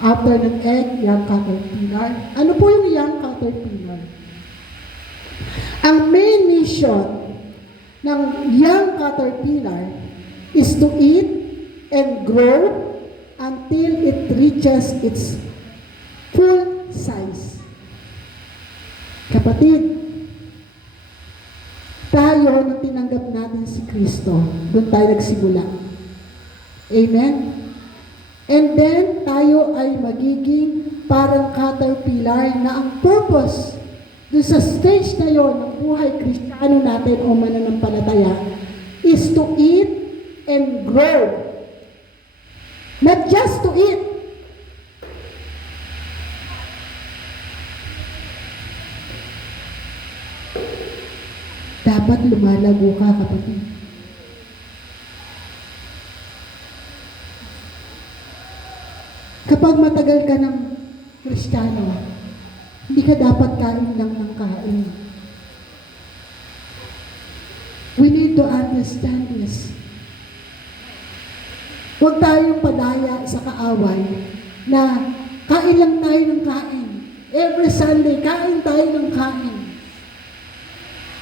After ng egg, young caterpillar. Ano po yung young caterpillar? Ang main mission ng young caterpillar is to eat and grow until it reaches its full size. Kapatid, tayo nung tinanggap natin si Kristo, doon tayo nagsimula. Amen? And then, tayo ay magiging parang caterpillar na ang purpose doon sa stage na yon ng buhay Kristiyano natin o mananampalataya is to eat and grow. Not just to eat. Dapat lumalago ka, kapatid. Kapag matagal ka ng Kristiyano, hindi ka dapat kain lang ng kain. We need to understand this. Huwag tayong padaya sa kaaway na kain lang tayo ng kain. Every Sunday, kain tayo ng kain.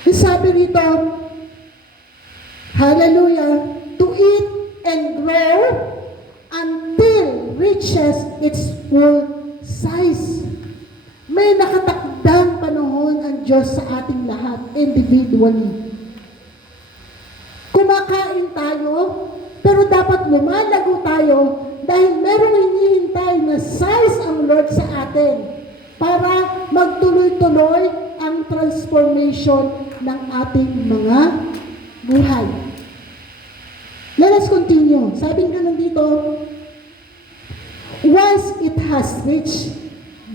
Sabi rito, hallelujah, to eat and grow until reaches its full size. May nakatakdang panahon ang Diyos sa ating lahat, individually. Kumakain tayo, pero dapat lumalago tayo dahil merong hinihintay na size ang Lord sa atin para magtuloy-tuloy ang transformation ng ating mga buhay. Let us continue. Sabi nga nandito, once it has reached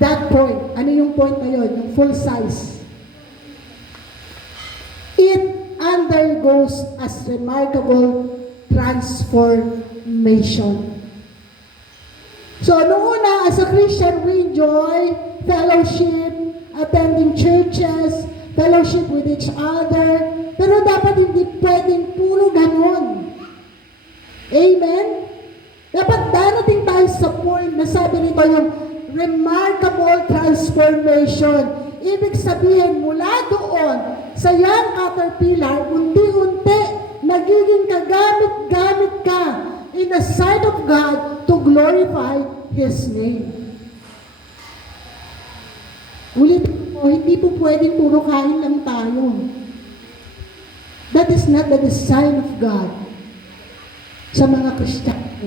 that point, ano yung point na yun? Yung full size. It undergoes as remarkable transformation. So, noong una, as a Christian, we enjoy fellowship, attending churches, fellowship with each other, pero dapat hindi pwedeng puro ganon. Amen? Dapat darating tayo sa point na sabi nito yung remarkable transformation. Ibig sabihin, mula doon, sa young caterpillar, unti-unti, nagiging kagamit-gamit ka in the sight of God to glorify His name. Ulit po, hindi po pwedeng puro kain lang tayo. That is not the design of God sa mga Kristiyano.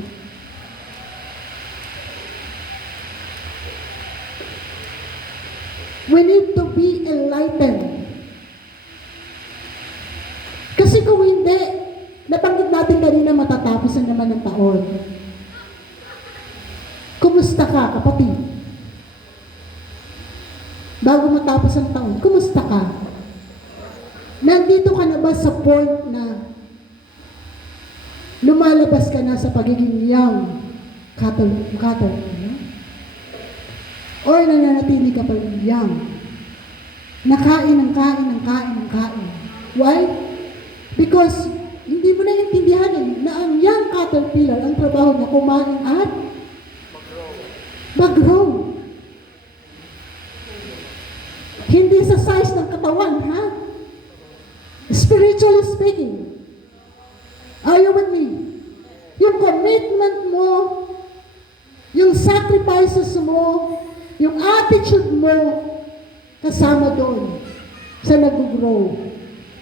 We need to be enlightened. Kasi kung hindi, nabanggit natin kanina matatapos na naman ang taon. Kumusta ka, kapatid? Bago matapos ang taon, kumusta ka? Nandito ka na ba sa point na lumalabas ka na sa pagiging young caterpillar? Or nananatili ka pa rin young? Nakain ng kain ng kain ng kain. Why? Because hindi mo naiintindihan na ang young caterpillar, ang trabaho niya kumain at mag-grow. Hindi sa size ng katawan, ha? Spiritually speaking. Are you with me? Yung commitment mo, yung sacrifices mo, yung attitude mo, kasama doon sa nag-grow.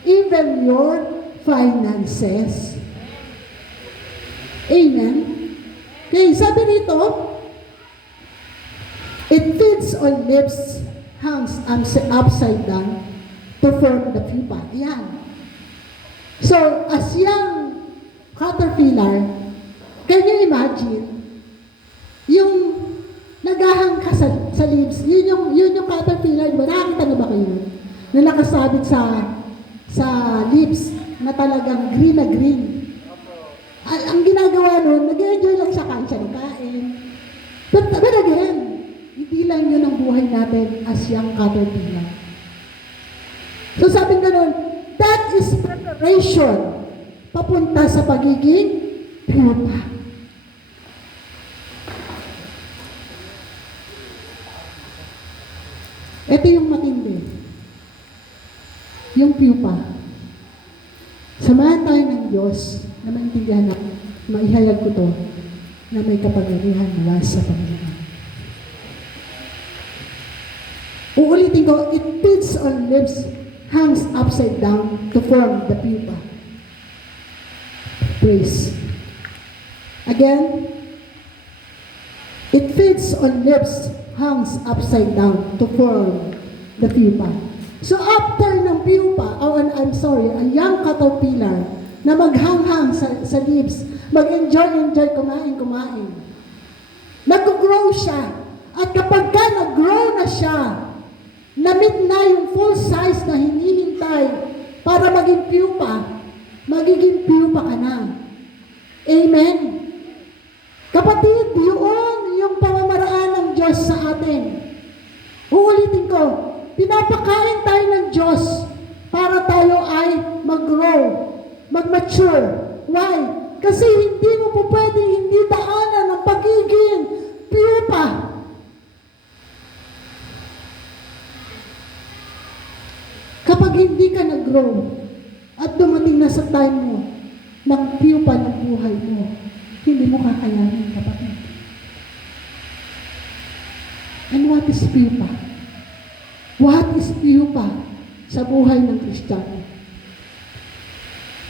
Even your finances. Amen? Okay, sabi rito, it feeds on lips, hangs upside down to form the pupa. Ayan. So, as young caterpillar, can you imagine, yung naghahang ka sa leaves, yun yung caterpillar, diba? Nakakita na ba kayo? Na nakasabit sa leaves na talagang green na green. Ang ginagawa nun, nag-enjoy lang siya kain siya ng kain. But again, hindi lang yun ang buhay natin as young caterpillar. So sabi ganun, that is preparation papunta sa pagiging pupa. Ito yung matindi. Yung pupa. Samahan tayo ng Diyos na maintindihan natin, maihayag ko to, na may kapangyarihan mula sa Panginoon. Uulitin ko, it feeds on lips, hangs upside down to form the pupa. Praise. Again, it feeds on lips, hangs upside down to form the pupa. So after ng pupa, a young caterpillar na maghanghang sa leaves, mag-enjoy, kumain. Nag-grow siya. At kapag ka nag-grow na siya, na-meet na yung full size na hinihintay para maging magiging pupa ka na. Amen? Kapatid, yun yung pamamaraan ng Diyos sa atin. Uulitin ko, pinapakain tayo ng Diyos para tayo ay mag-grow, mag-mature. Why? Kasi hindi mo po pwedeng hindi daanan ang pagiging pupa. Kapag hindi ka nag-grow at dumating na sa time mo ng pupa ng buhay mo, hindi mo kakayanin, kapatid. And what is pupa? What is pupa sa buhay ng Kristiyano?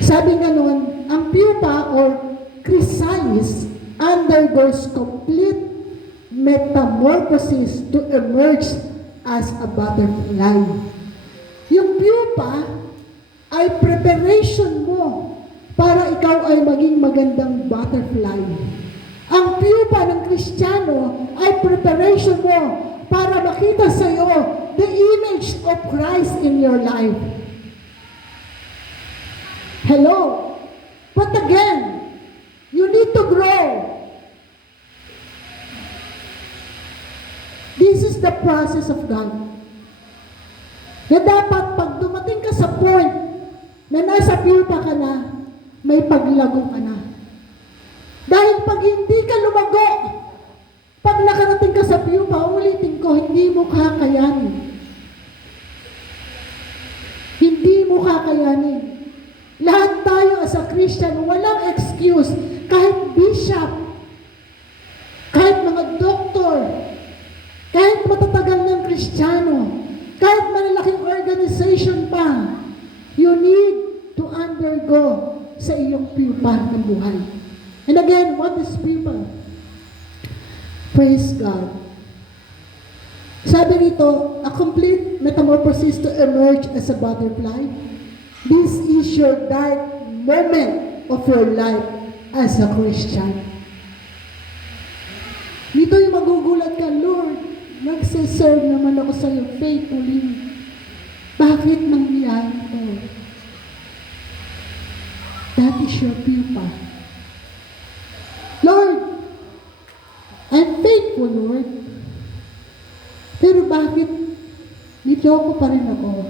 Sabi nga noon, ang pupa or chrysalis undergoes complete metamorphosis to emerge as a butterfly. Yung pupa ay preparation mo para ikaw ay maging magandang butterfly. Ang pupa ng Kristiyano ay preparation mo para makita sa iyo the image of Christ in your life. Hello? But again, you need to grow. This is the process of God. Na dapat pag dumating ka sa point na nasa pupa ka na, may paglago ka na. Dahil pag hindi ka lumago, pag nakarating ka sa pupa, ulitin ko, hindi mo kakayanin. Hindi mo kakayanin. Lahat tayo as a Christian, walang excuse. Kahit bishop, kahit mga doktor, kahit matatagal ng Kristiyano, kahit malalaking organization pa, you need to undergo sa iyong pupa ng buhay. And again, what is pupa? Praise God. Sabi nito, a complete metamorphosis to emerge as a butterfly. This is your dark moment of your life as a Christian. Dito yung magugulat ka, Lord, nagsiserve naman ako sa iyo faithfully. Bakit nangyayari ito? That is your pupa. Lord, I'm faithful, Lord. Pero bakit niloko pa rin ako?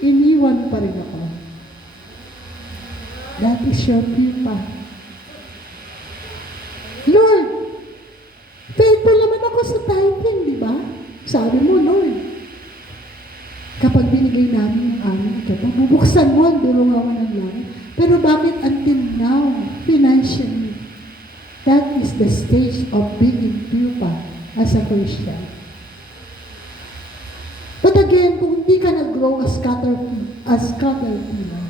Iniwan pa rin ako. That is your pupa. Lord, faithful naman ako sa tithing, di ba? Sabi mo, Lord, kapag binigay namin yung aming ito, bubuksan mo ang durungawan ng langit. Pero bakit until now, financially, that is the stage of being pupa as a Christian. But again, kung hindi ka nag-grow as caterpillar.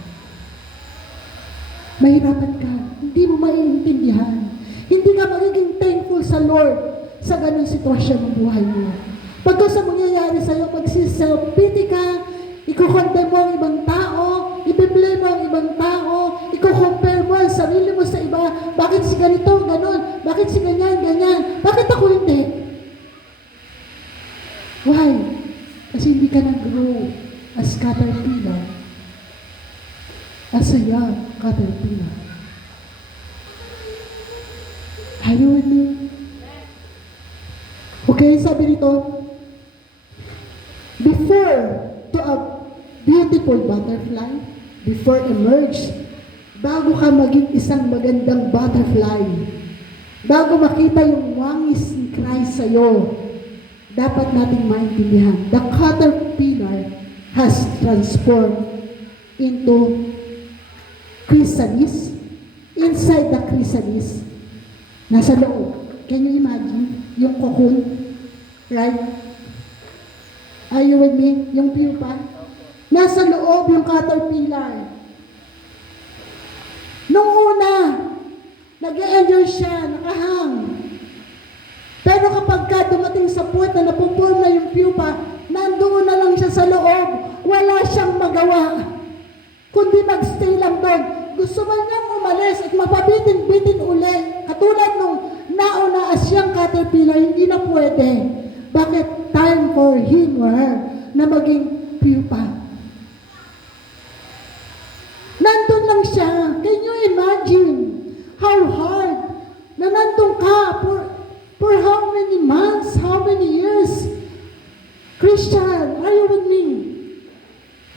Mahirapan ka, hindi mo maiintindihan. Hindi ka magiging thankful sa Lord sa ganung sitwasyon ng buhay mo. Pagka sa mangyayari sa'yo, magsiself-pity ka, iko-condemn mo ang ibang tao, ipi-blame mo ang ibang tao, iko-compare mo ang sarili mo sa iba, bakit si ganito, ganon, bakit si ganyan, ganyan, bakit ako hindi? Why? Kasi hindi ka nag-grow as caterpillar, as a young caterpillar. Are you with me? Okay, sabi rito, before to a beautiful butterfly, before emerge, bago ka maging isang magandang butterfly, bago makita yung wangis ni Christ sa'yo, dapat nating maintindihan, the caterpillar has transformed into chrysalis. Inside the chrysalis, nasa loob. Can you imagine? Yung cocoon, right? Are you with me? Yung pupa. Nasa loob yung caterpillar. Nung una, nag-e-enjoy siya, nakahang. Pero kapag ka dumating sa point na napuporm na yung pupa, nandoon na lang siya sa loob, wala siyang magawa. Kundi magstay lang doon. Gusto man niyang umalis at mapabitin-bitin uli. Katulad nung nauna as young caterpillar, hindi na pwede. Bakit? Time for him or her na maging pupa. Nandun lang siya. Can you imagine how hard na nandun ka for how many months, how many years? Christian, are you with me?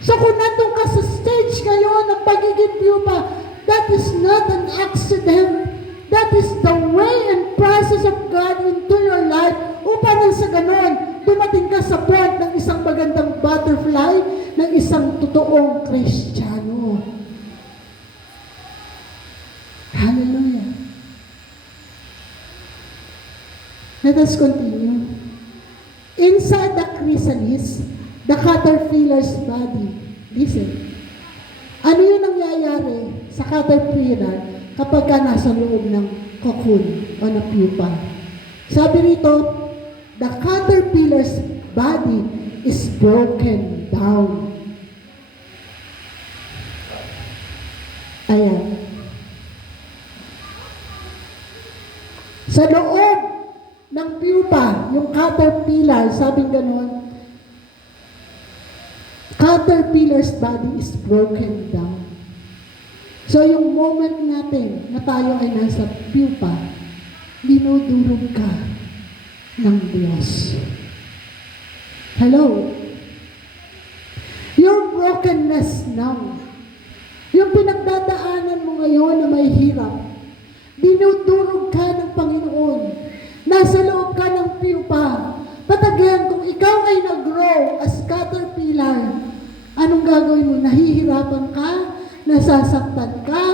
So kung nandun ka sa stage ngayon ng pagiging pupa, that is not an accident. That is the way and process of God into your life upang nang sa ganon, dumating ka sa point ng isang magandang butterfly, ng isang totoong Kristiyano. Hallelujah. Let us continue. Inside the chrysalis, the caterpillar's body. Listen. Ano yung nangyayari sa caterpillar kapag ka nasa loob ng cocoon o na pupa? Sabi rito, the caterpillar's body is broken down. Ayan. Sa loob ng pupa, yung caterpillar, sabi ganon, caterpillar's body is broken down. So yung moment natin na tayo ay nasa pupa, dinudurog ka ng Diyos. Hello? Your brokenness now, yung pinagdadaanan mo ngayon na may hirap, dinudurog ka ng Panginoon. Nasa loob ka ng pupa. But again, kung ikaw ay nag-grow as caterpillar, anong gagawin mo? Nahihirapan ka? Nasasaktan ka?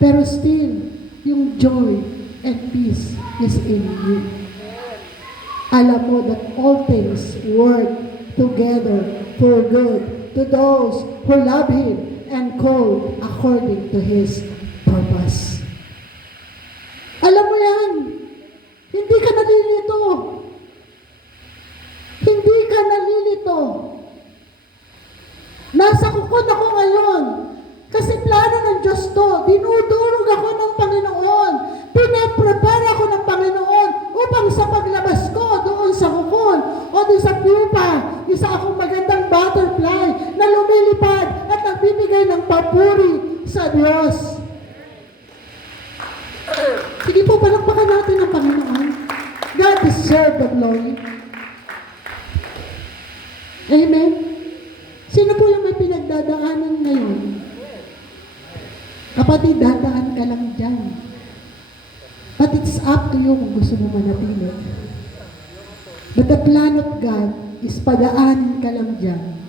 Pero still, yung joy and peace is in you. Alam mo that all things work together for good to those who love Him and called according to His purpose. Alam mo yan. Hindi ka nalilito. Hindi ka nalilito. Nasa kukod ako ngayon. Kasi plano ng Diyos to. Dinudurog ako ng Panginoon. Pinaprepare ako ng Panginoon upang sa paglabas ko doon sa kukod o doon sa pupa, isa akong magandang butterfly na lumilipad at nagbibigay ng papuri sa Diyos. Sige po, palakpakan natin ang Panginoon. God deserves the glory. Amen? Sino po yung may pinagdadaanan ngayon? Kapatid, dadaan ka lang dyan. But it's up to you kung gusto mo manatili. But the plan of God is padaanin ka lang dyan.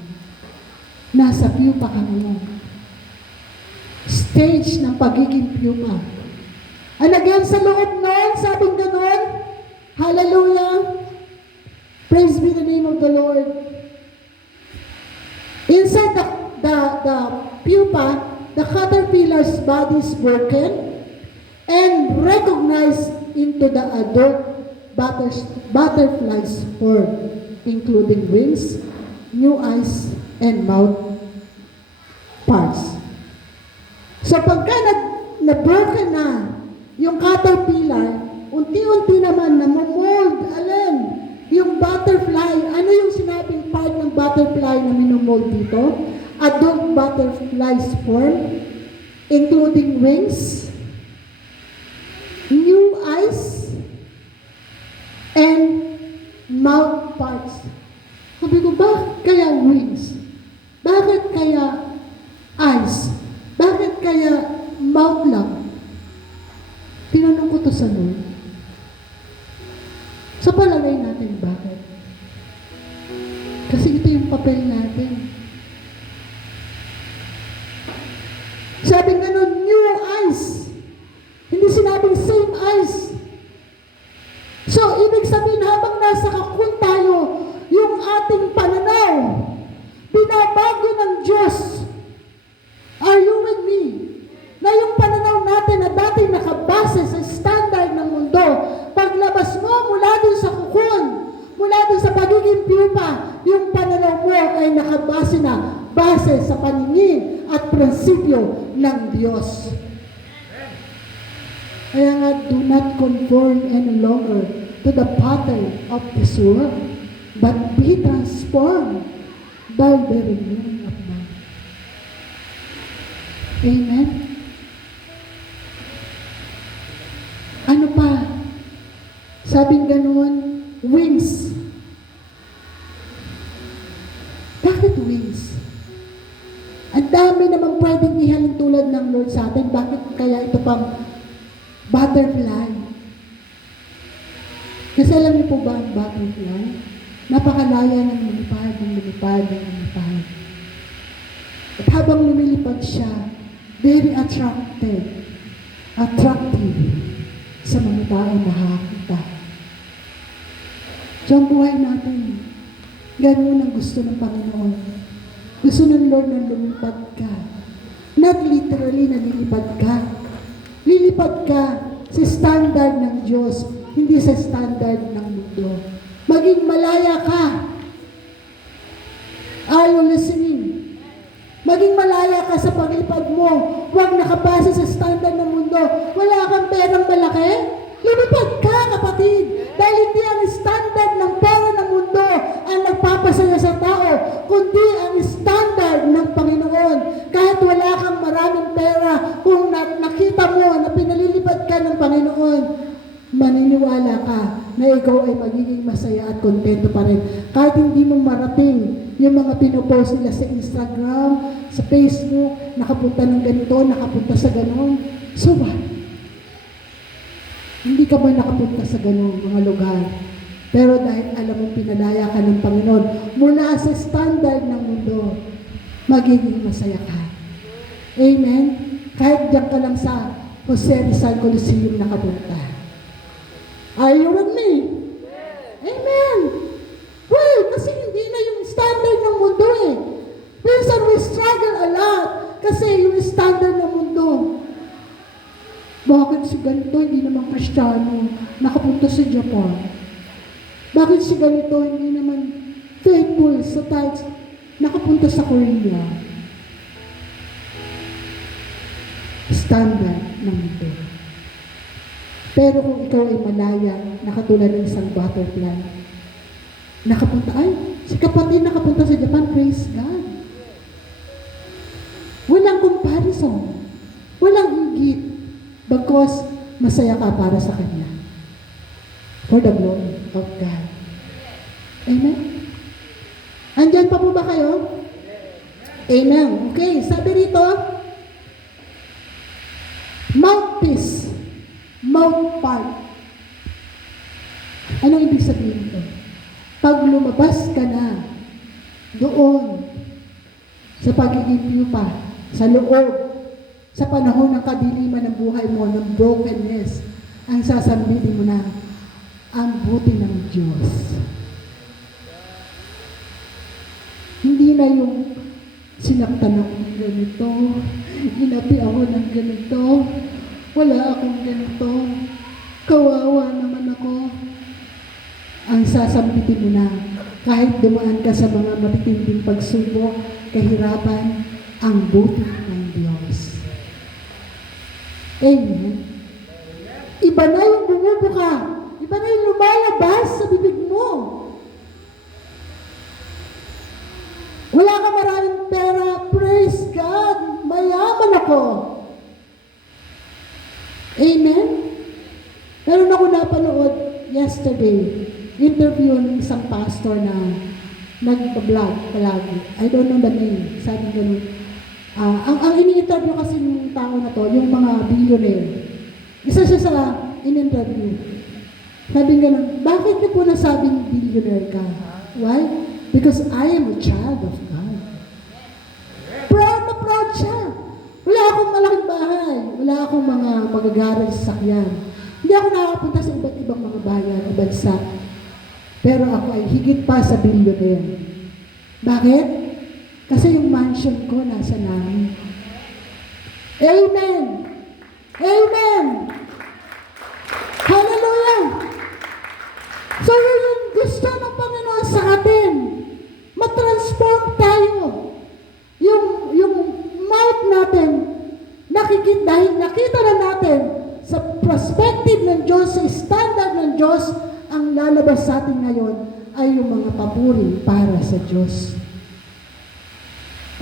Nasa pupa ka ngayon. Stage ng pagiging pupa. And again, sa loob nun, sabing ganon, hallelujah, praise be the name of the Lord. Inside the pupa, the caterpillar's body is broken and recognized into the adult butterfly's form, including wings, new eyes, and mouth parts. So pagka na-broken na yung caterpillar, unti-unti naman namomold, yung butterfly, ano yung sinabing part ng butterfly na minomold dito? Adult butterfly's form, including wings, new eyes, and mouth parts. Sabi ko, bakit kaya wings? Bakit kaya eyes? Bakit kaya mouth lang? Tinanong ko to sa Lord. Sa palagay natin, bakit? Kasi ito yung papel natin. Sabi nga nun, new eyes. Hindi sinabing same eyes. So, ibig sabihin, habang nasa kakun tayo, yung ating pananaw, binabago ng Diyos. Are you with me? Na yung pananaw natin na dati nakabase sa standard ng mundo, paglabas mo mula dun sa kukun, mula dun sa pagiging pupa, yung pananaw mo ay nakabase na, base sa paningin at prinsipyo ng Diyos. Kaya nga, do not conform any longer to the pattern of this world, but be transformed by the renewing of mind. Amen? Ano pa? Sabing ganoon, wings. Bakit wings? Ang dami namang pwedeng ihalin tulad ng Lord sa atin. Bakit kaya ito pang butterfly? Kasi alam niyo po ba ang butterfly? Napakalaya ng lumipad, ng lumipad, ng lumipad. At habang lumilipad siya, very attractive sa mga taong nakakita. So ang buhay natin, ganoon ang gusto ng Panginoon. Gusto ng Lord na lumipad ka. Not literally na lilipad ka. Lilipad ka sa standard ng Diyos, hindi sa standard ng mundo. Maging malaya ka. Are you listening? Maging malaya ka sa paglipad mo. Huwag nakabase sa standard ng mundo. Wala kang perang malaki? Lumipad ka, kapatid. Dahil hindi ang standard ng pera ng mundo ang nagpapasaya sa tao, kundi ang standard ng Panginoon. Kahit wala kang maraming pera, kung nakita mo na pinalilipad ka ng Panginoon, maniniwala ka na ikaw ay magiging masaya at kontento pa rin. Kahit hindi mo marating yung mga pinopost nila sa Instagram, sa Facebook, nakapunta ng ganito, nakapunta sa ganon. So what? Hindi ka ba nakapunta sa ganon mga lugar? Pero dahil alam mong pinalaya ka ng Panginoon, mula sa standard ng mundo, magiging masaya ka. Amen? Kahit diyan ka lang sa Jose Rizal Coliseum nakapunta. Are you with me? Amen. Well, kasi hindi na yung standard ng mundo eh. Minsan we struggle a lot kasi yung standard ng mundo. Bakit si ganito, hindi naman Kristiyano, nakapunta sa Japan? Bakit si ganito, hindi naman faithful sa tithes, nakapunta sa Korea? Standard ng mundo. Pero kung ikaw ay malaya, nakatulad ng isang butterfly, nakapunta, si kapatid nakapunta sa Japan, praise God. Walang comparison. Walang higit. Bagkos, masaya ka para sa Kanya. For the glory of God. Amen? Andyan pa po ba kayo? Amen. Okay, sabi rito, mouthpiece. Mouth part. Anong ibig sabihin ito? Pag lumabas ka na doon sa pagiging pupa, sa loob, sa panahon ng kadiliman ng buhay mo, ng brokenness, ang sasambitin mo na, ang buti ng Diyos. Hindi na yung Sinaktan ako ng ganito. Inapi ako ng ganito. Wala akong ganito. Kawawa naman ako. Ang sasampitin mo na, kahit dumaan ka sa mga matitinding pagsubok, kahirapan, ang buti ng Diyos. Amen. Iba na yung bumubuka. Iba na yung lumalabas sa bibig mo. Wala ka maraming pera. Praise God. Mayaman ako. Amen? Meron ako napanood yesterday. Interview ng isang pastor na nag-vlog palagi. I don't know the name. Sabi ganun. Ang ini-interview kasi ng tao na to, yung mga billionaire. Isa siya sa in-interview. Sabi ganun, bakit niyo po nasabing billionaire ka? Why? Because I am a child of God. Proud na proud siya. Wala akong malaking bahay. Wala akong mga magagarang sasakyan. Hindi ako nakakapunta sa iba't ibang mga bayan o bansa. Pero ako ay higit pa sa billionaire. Bakit? Kasi yung mansion ko nasa namin. Amen! Amen! Hallelujah! So yun yung gusto ng Panginoon sa atin. Matransform tayo. Yung mouth natin, dahil nakita na natin sa perspective ng Diyos, sa standard ng Diyos, ang lalabas sa atin ngayon ay yung mga papuri para sa Diyos.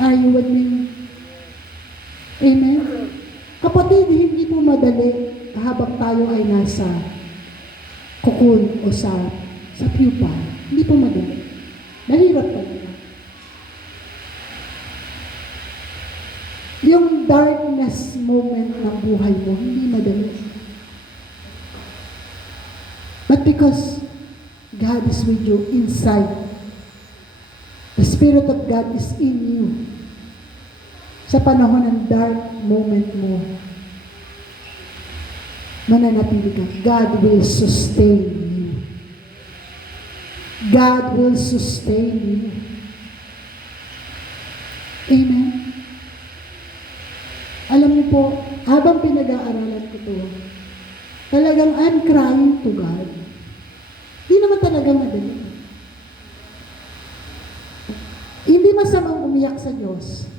Are you with me? Amen? Kapatid, hindi po madali habang tayo ay nasa cocoon o sa pupa. Hindi po madali. Nahirap talaga. Yung darkness moment ng buhay mo, hindi madali. But because God is with you inside, the Spirit of God is in you. Sa panahon ng dark moment mo, mananatili ka. God will sustain you. God will sustain you. Amen? Alam niyo po, habang pinag-aaralan ko to, talagang I'm crying to God. Hindi naman talaga madali. Hindi masamang umiyak sa Diyos.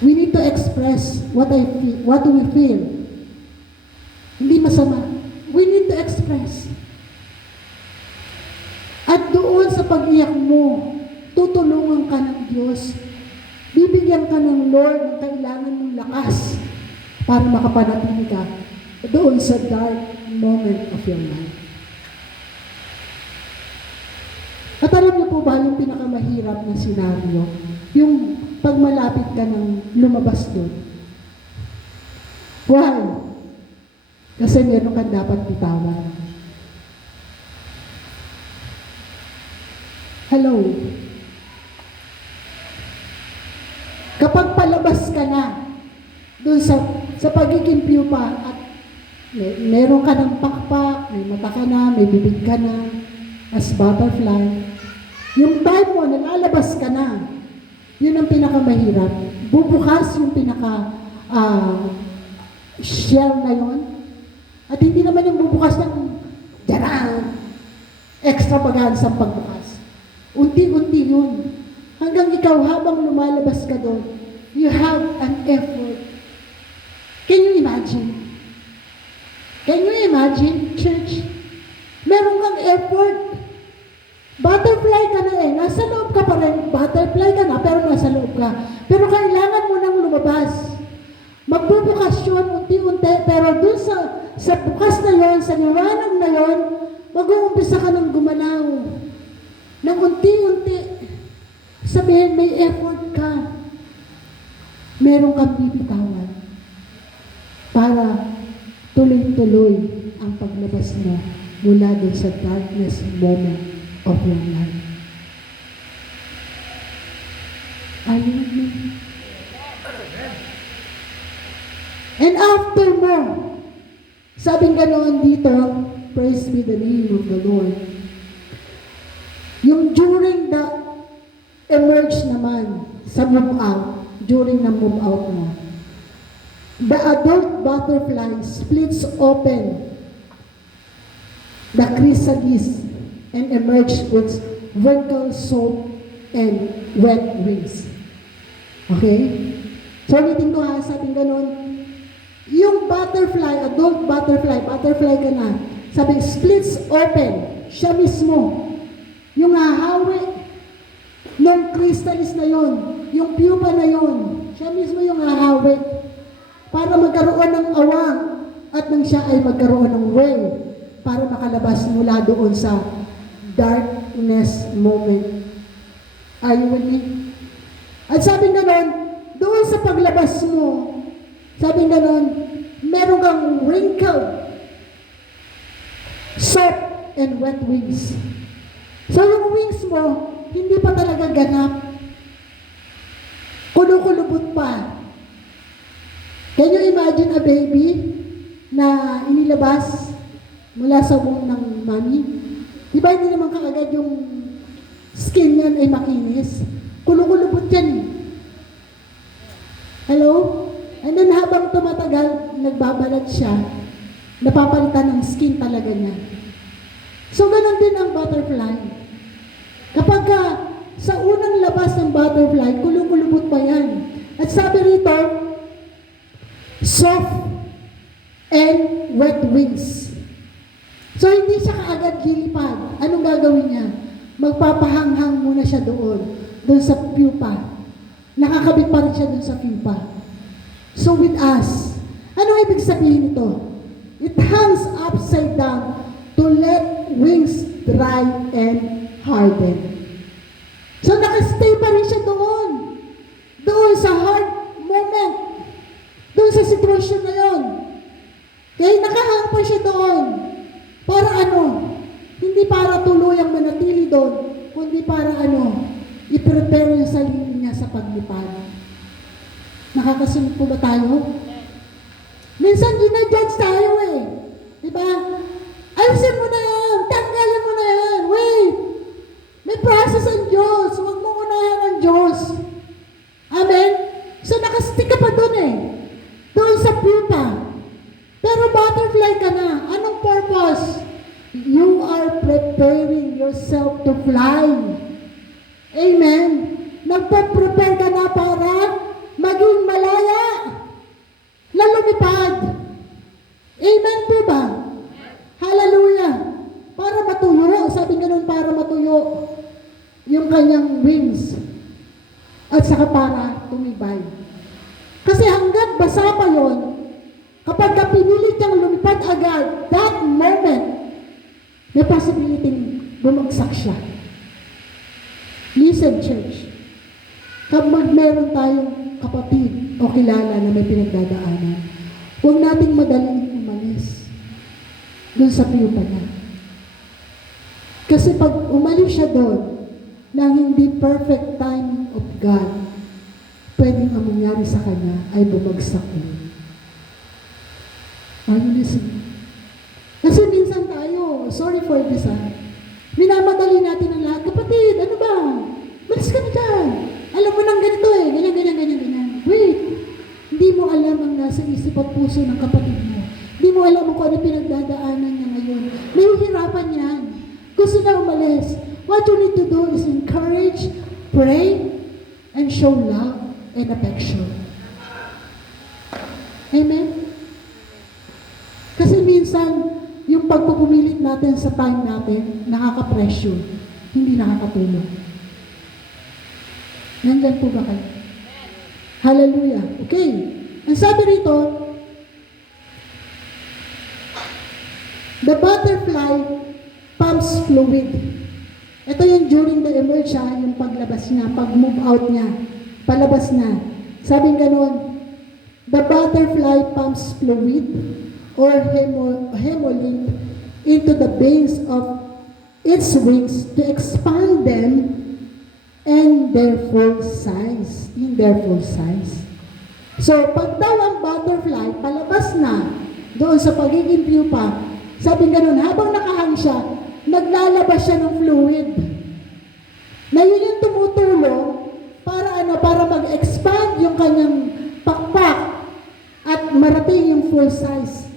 We need to express what we feel. Hindi masama. We need to express. At doon sa pag-iyak mo, tutulungan ka ng Diyos. Bibigyan ka ng Lord ng kailangan mong lakas para makapanatili ka doon sa dark moment of your life. At alam niyo po ba yung pinakamahirap na senaryo? Yung pag malapit ka ng lumabas doon. Why? Kasi meron kang dapat bitawan. Hello? Kapag palabas ka na doon sa pagiging pupa at meron ka ng pakpak, may mata ka na, may bibig ka na, as butterfly, yung time mo, nalalabas ka na, yun ang pinakamahirap. Bubukas yung shell na yun. At hindi naman yung bubukas ng extravagance ang pagbukas. Unti-unti yun. Hanggang ikaw, habang lumalabas ka doon, you have an effort. Can you imagine? Can you imagine, church? Meron kang effort. Butterfly ka na eh. Nasa loob ka pa rin. Butterfly ka na, pero nasa loob ka. Pero kailangan mo nang lumabas. Magbubukas yun, unti-unti, pero dun sa bukas na yon, sa liwanag na yon, mag-uumpisa ka ng gumalaw. Nang unti-unti, sabihin, may effort ka. Meron kang bibitawan para tuloy-tuloy ang paglabas mo mula doon sa darkness moment of your life. Are you with me? And after mo, sabing ganoon dito, praise be the name of the Lord. Yung during the emerge naman, sa move out, during na move out mo. The adult butterfly splits open the chrysalis and emerges with vertical soap and wet wings. Okay? So, ulitin ko ha, sabi ganun, yung butterfly, adult butterfly ka na, sabi, splits open, siya mismo, yung hahawi ng chrysalis na yon, yung pupa na yon, siya mismo yung hahawi para magkaroon ng awang at nang siya ay magkaroon ng way para makalabas mula doon sa darkness moment. Are you with me? At sabi nga nun, doon sa paglabas mo, sabi nga nun, meron kang wrinkled, soft, and wet wings. So yung wings mo, hindi pa talaga ganap. Kulukulubot pa. Can you imagine a baby na inilabas mula sa womb ng mommy? Di ba hindi naman kaagad yung skin niyan ay makinis? Kulukulubot yan eh. Hello? And then habang tumatagal, nagbabalat siya, napapalitan ng skin talaga niya. So ganun din ang butterfly. Kapag sa unang labas ng butterfly, kulukulubot pa yan. At sabi rito, soft and wet wings. So hindi siya kaagad lilipad. Anong gagawin niya? Magpapahanghang muna siya doon sa pupa. Nakakabit pa rin siya doon sa pupa. So with us, ano ibig sabihin ito? It hangs upside down to let wings dry and harden. So nakastay pa rin siya doon. Doon sa hard moment. Doon sa sitwasyon na yun. Kaya nakahang pa siya doon. Para ano? Hindi para tuluyang manatili doon, kundi para ano? I-prepare yung sarili niya sa paglipad. Nakakasunod po ba tayo? Minsan ginajudge tayo eh. Diba? Alisin mo na yan! Tanggalin mo na yan! Wait! May process ang Diyos. Huwag mo unahan ang Diyos. Amen? So nakastick ka pa doon eh. Doon sa pupa. Pero butterfly ka na. Anong purpose? You are preparing yourself to fly. Amen? Nagpa-prepare ka na para maging malaya na lumipad. Amen po ba? Hallelujah! Para matuyo, sabi ganun, para matuyo yung kanyang wings. At saka para tumibay. Kasi hanggat basa pa yun, kapag pinilit niyang lumipad agad, that moment, may possibility bumagsak siya. Listen, church. Kapag meron tayong kapatid o kilala na may pinagdadaanan, huwag nating madaling umalis doon sa piyupa niya. Kasi pag umalis siya doon ng hindi perfect timing of God, pwedeng ang mangyari sa kanya ay bumagsak ulit. Are you listening? Kasi minsan tayo, sorry for this minamadali natin ang lahat. Kapatid, ano ba? Malis ka na dyan. Alam mo nang ganito eh. Ganyan. Wait. Hindi mo alam ang nasa isip at puso ng kapatid mo. Hindi mo alam kung ano pinagdadaanan niya ngayon. Nahihirapan yan. Gusto na umalis. What you need to do is encourage, pray, and show love and affection. Amen? Kasi minsan, yung pagpupumilit natin sa time natin, nakaka-pressure, hindi nakakatulong. Nandyan po ba kayo? Hallelujah. Okay. Ang sabi rito, the butterfly pumps fluid. Ito yung during the emerge, yung paglabas niya, pag-move out niya, palabas na. Sabi ganun, the butterfly pumps fluid or hemolymph into the veins of its wings to expand them and their full size, in their full size. So, pag daw ang butterfly, palabas na doon sa pagiging pupa, sabi ganun, habang nakahang siya, naglalabas siya ng fluid. Na yun yung tumutulong para para marating yung full size.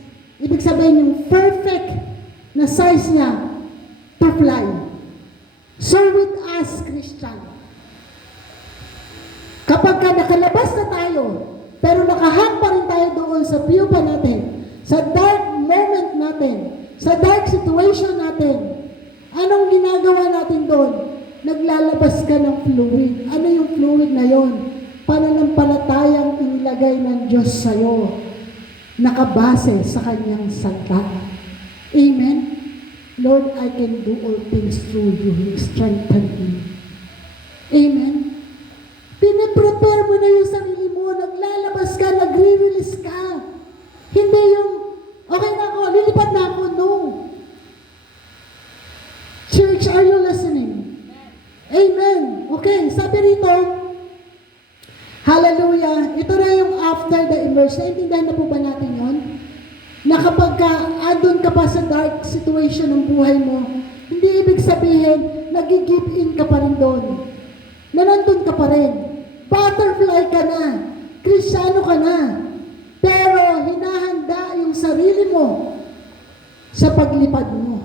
Ibig sabihin yung perfect na size niya to fly. So with us, Christian, kapag ka nakalabas na tayo, pero nakahang pa rin tayo doon sa pupa natin, sa dark moment natin, sa dark situation natin, anong ginagawa natin doon? Naglalabas ka ng fluid. Ano yung fluid na yon? Pananampalatayang inilagay ng Diyos sa'yo, nakabase sa Kanyang salita. Amen? Lord, I can do all things through you who strengthen me. Amen? Piniprepare mo na yung sarili mo, naglalabas ka, nagre-release ka. Hindi yung, okay na ako, lilipat na ako, no. Church, are you listening? Amen. Okay, sabi rito, hallelujah, ito na yung after the immersion. Naintindihan na po ba natin yun? Na kapag andun ka pa sa dark situation ng buhay mo, hindi ibig sabihin, nag-give in ka pa rin doon. Na nandun ka pa rin. Butterfly ka na. Kristyano ka na. Pero hinahanda yung sarili mo sa paglipad mo.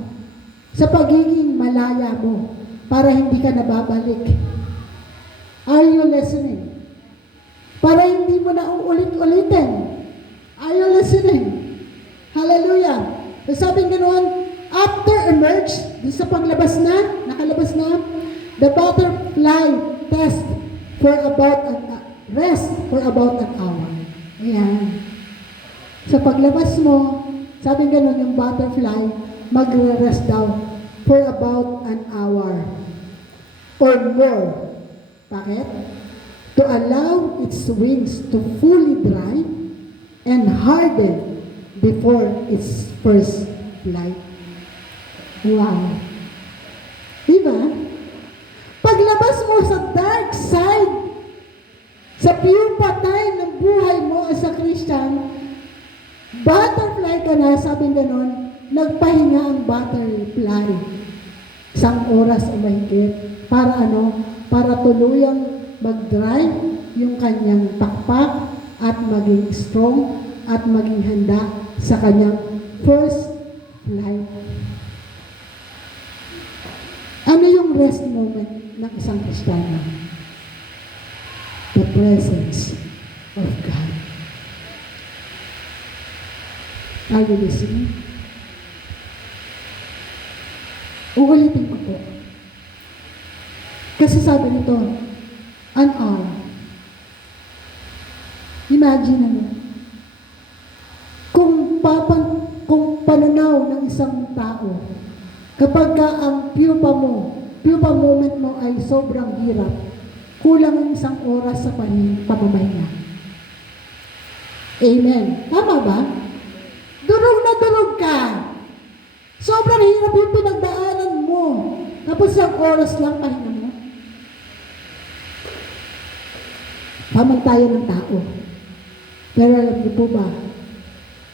Sa pagiging malaya mo. Para hindi ka nababalik. Are you listening? Para hindi mo na uulit-ulitin. Are you listening? Hallelujah. So sabi ganoon, after emerge, sa paglabas na, nakalabas na, the butterfly test for about rest for about an hour. Ayan. Sa paglabas mo, sabi ganoon yung butterfly, magre-rest daw for about an hour or more. Bakit? To allow its wings to fully dry and harden before its first flight. Wow. Diba? Paglabas mo sa dark side, sa pupa time ng buhay mo as a Christian, butterfly ka na, sabi ganon, nagpahinga ang butterfly. Isang oras o mahigit. Para ano? Para tuluyang mag-dry yung kanyang pakpak at maging strong at maging handa sa kanyang first flight. Ano yung rest moment ng isang Kristiyano? The presence of God. Are you listening? Uulitin ko po. Kasi sabi nito, an hour. Imagine ano, kung pananaw ng isang tao, kapag ka ang pupa moment mo ay sobrang hirap, kulang ang isang oras sa pamamahinga. Amen. Tama ba? Durog na durog ka. Sobrang hirap yung pinagdaanan mo. Tapos isang oras lang pahinga mo. Pamantayan ng tao. Pero alam niyo po ba,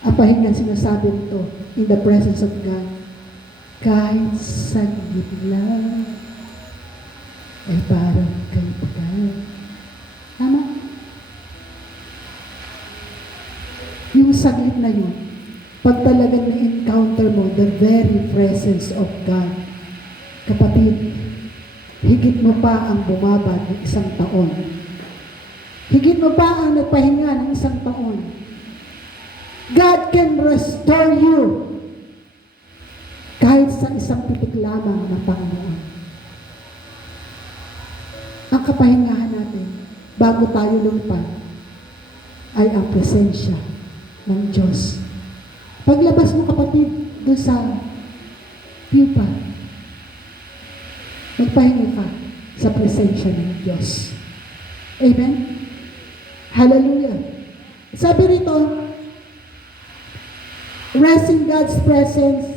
ang pahinga sinasabi nito in the presence of God, kahit saglit lang, ay parang kaibigan. Tama? Yung saglit na yun, pag talagang na-encounter mo the very presence of God, kapatid, higit mo pa ang bumaba ng isang taon. Higit mo pa ang nagpahinga ng isang taon. God can restore you kahit sa isang pitik lamang na Panginoon. Ang kapahingahan natin bago tayo lumipad ay ang presensya ng Diyos. Paglabas mo, kapatid, doon sa pupa, magpahinga ka sa presensya ng Diyos. Amen? Hallelujah. Sabi rito, rest in God's presence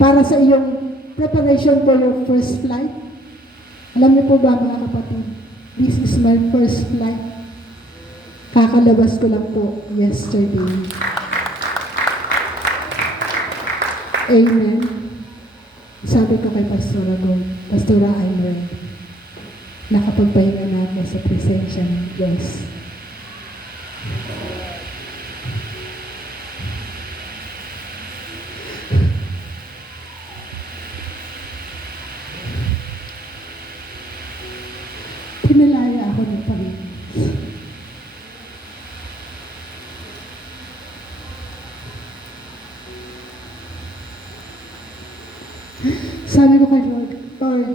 para sa iyong preparation for your first flight. Alam niyo po ba, mga kapatid, this is my first flight. Kakalabas ko lang po yesterday. Amen. Sabi ko kay Pastora Gold, Pastora, I'm ready. Nakapagpahinga na ako sa presensya ng Diyos. ako ng Panginoon. Sabi ko kay Lord, Lord,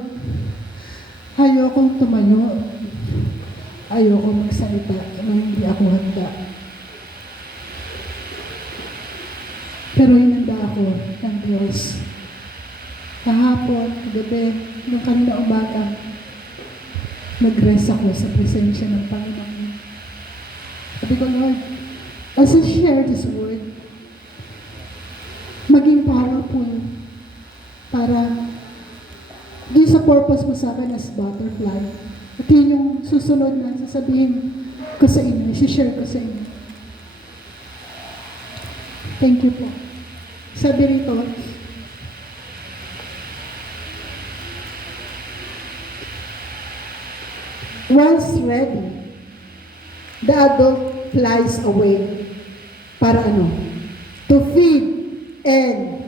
ayokong tumayo. Ayokong magsalita nang hindi ako handa. Pero hinanda ako ng Diyos. Kahapon, gabi, nung kanina umaga, nag-rest ako sa presensya ng Panginoon. Sabi ko, Lord, as I share this word, maging powerful para doon sa purpose mo sa akin as butterfly. At yun yung susunod na sasabihin ko sa inyo, share ko sa inyo. Thank you po. Sabi rito, once ready, the adult flies away. Para ano? To feed and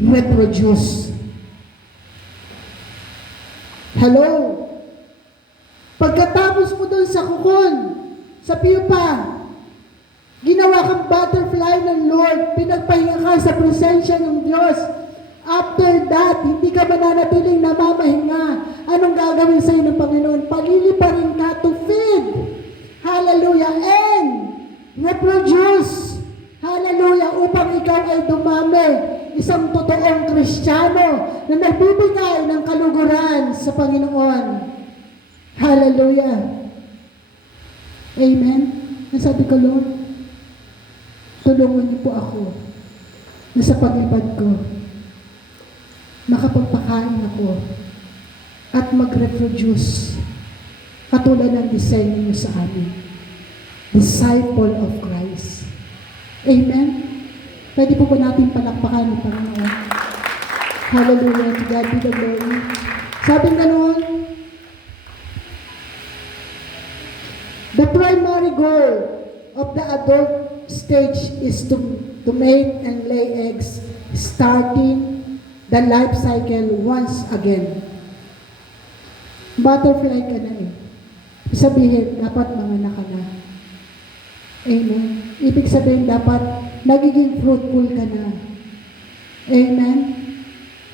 reproduce. Hello? Pagkatapos mo dun sa kukon, sa pupa, ginawa kang butterfly ng Lord, pinagpahinga ka sa presensya ng Diyos. After that, hindi ka mananatiling namamahinga. Anong gagawin sa'yo ng Panginoon? Paliliparin ka to feed. Hallelujah. And reproduce. Hallelujah. Upang ikaw ay dumami. Isang totoong Kristiyano na nagbibigay ng kaluguran sa Panginoon. Hallelujah. Amen. Nasabi ko, Lord, tulungan niyo po ako na sa paglipad ko, makapagpakain ako at mag-reproduce katulad ng design niyo sa amin. Disciple of Christ. Amen. Pwede po natin palakpakan ng Panginoon. Hallelujah. To God be the glory. Sabi ganoon, the primary goal of the adult stage is to make and lay eggs, starting the life cycle once again. Butterfly ka na eh. Sabihin, dapat manganak ka na. Amen. Ibig sabihin, dapat nagiging fruitful ka na. Amen.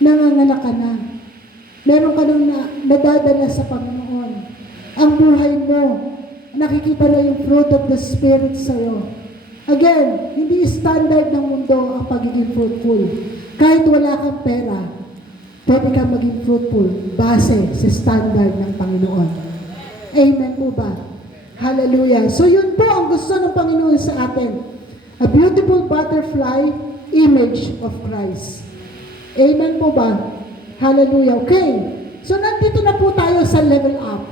Nanganganak ka na. Meron ka nung nadadala sa Panginoon. Ang buhay mo, nakikita na yung fruit of the Spirit sa'yo. Again, hindi standard ng mundo ang pagiging fruitful. Kahit wala kang pera, pwede kang maging fruitful base sa standard ng Panginoon. Amen po ba? Hallelujah. So yun po ang gusto ng Panginoon sa atin. A beautiful butterfly image of Christ. Amen po ba? Hallelujah. Okay. So nandito na po tayo sa level up.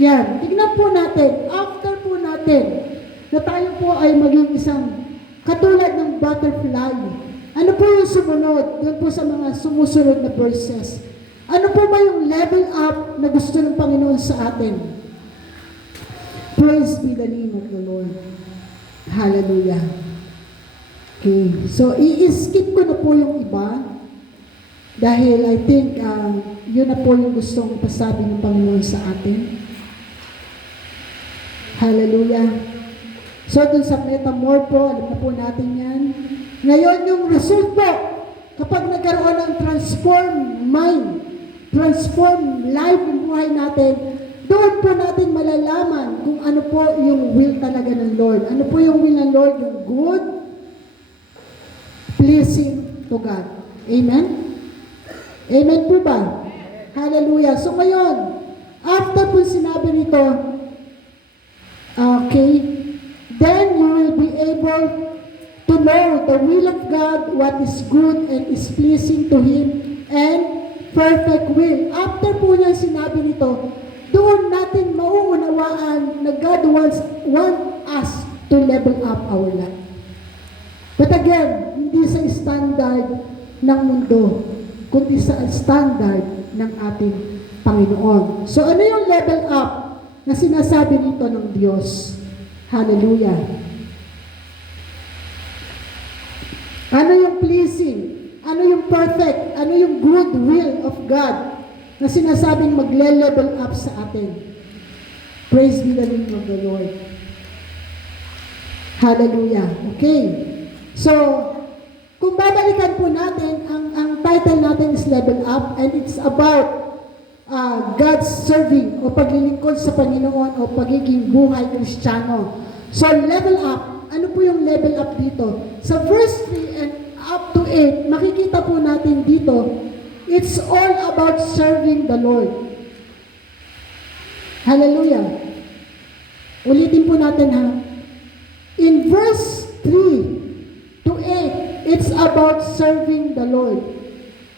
Yan. Tignan po natin. After po natin na tayo po ay maging isang katulad ng butterfly. Ano po yung sumunod? Doon po sa mga sumusunod na verses. Ano po ba yung level up na gusto ng Panginoon sa atin? Praise be the name of the Lord. Hallelujah. Okay. So, i-skip ko na po yung iba dahil I think yun na po yung gustong pasabi ng Panginoon sa atin. Hallelujah. So, dun sa metamorpho, alam na po natin yan. Ngayon, yung result po, kapag nagkaroon ng transform mind, transform life ng buhay natin, doon po natin malalaman kung ano po yung will talaga ng Lord. Ano po yung will ng Lord? Yung good, pleasing to God. Amen? Amen po ba? Hallelujah. So ngayon, after po sinabi nito, okay, then you will be able to know the will of God, what is good and is pleasing to Him, and perfect will. After po niya sinabi nito, doon natin mauunawaan na God wants us to level up our life. But again, hindi sa standard ng mundo, kundi sa standard ng ating Panginoon. So ano yung level up na sinasabi nito ng Diyos? Hallelujah. Ano yung pleasing? Ano yung perfect? Ano yung good will of God na sinasabing magle-level up sa atin? Praise be the name of the Lord. Hallelujah. Okay. So, kung babalikan po natin, ang title natin is Level Up, and it's about God's serving o paglilingkod sa Panginoon o pagiging buhay Kristiyano. So, level up. Ano po yung level up dito? Sa verse 3 and up to 8, makikita po natin dito, it's all about serving the Lord. Hallelujah. Ulitin po natin ha. In verse 3 to 8, it's about serving the Lord.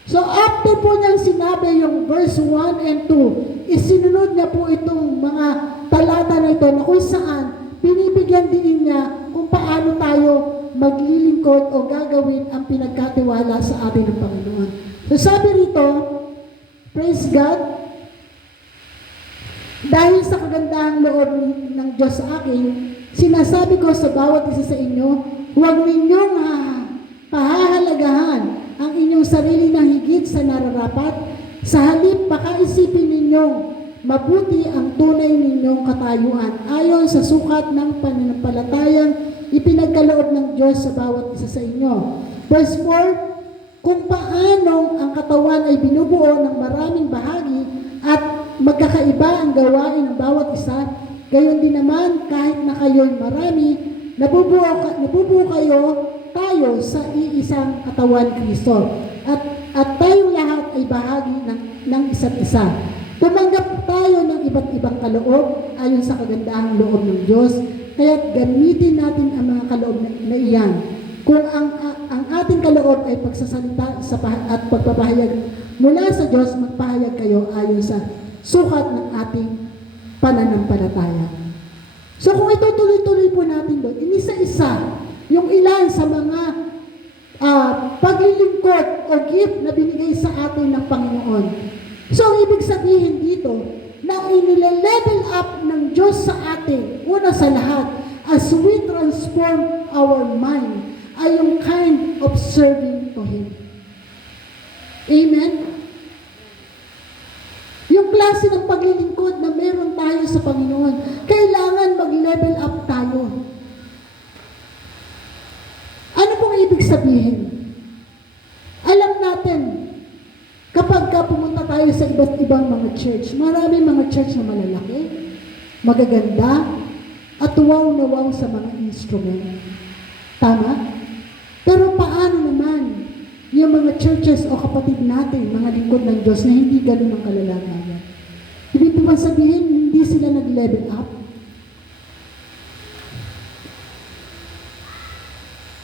So after po niyang sinabi yung verse 1 and 2, isinunod niya po itong mga talata na ito na kung saan binibigyan din niya kung paano tayo maglilingkod o gagawin ang pinagkatiwala sa atin ng Panginoon. So sabi rito, praise God, dahil sa kagandahang loob ng Diyos sa akin, sinasabi ko sa bawat isa sa inyo, huwag ninyong pahahalagahan ang inyong sarili ng higit sa nararapat. Sa halip, pakaisipin ninyong mabuti ang tunay ninyong katayuan ayon sa sukat ng pananampalatayang ipinagkaloob ng Diyos sa bawat isa sa inyo. Verse 4, kung paanong ang katawan ay binubuo ng maraming bahagi at magkakaiba ang gawain ng bawat isa, gayon din naman kahit na kayo'y marami, nabubuo tayo sa iisang katawan Kristo. At tayong lahat ay bahagi ng isa't isa. Tumanggap tayo ng iba't ibang kaloob ayon sa kagandahang loob ng Diyos, kaya't gamitin natin ang mga kaloob na iyan. Kung ang ating kaloob ay pagsasalita at pagpapahayag mula sa Diyos, magpahayag kayo ayon sa sukat ng ating pananampalataya. So kung itutuloy-tuloy po natin doon, inisa-isa yung ilan sa mga paglilingkod o gift na binigay sa atin ng Panginoon. So ang ibig sabihin dito, na inile-level up ng Diyos sa atin, una sa lahat, as we transform our mind, ay yung kind of serving to Him. Amen? Yung klase ng paglilingkod na meron tayo sa Panginoon, kailangan mag-level up tayo. Ano pong ibig sabihin? Alam natin, kapag pumunta tayo sa iba't ibang mga church, maraming mga church na malalaki, magaganda, at wow na wow sa mga instrument. Tama? Pero paano naman yung mga churches o kapatid natin, mga lingkod ng Diyos na hindi ganun ang kalalagayan? Ibig po sabihin, hindi sila nag-level up?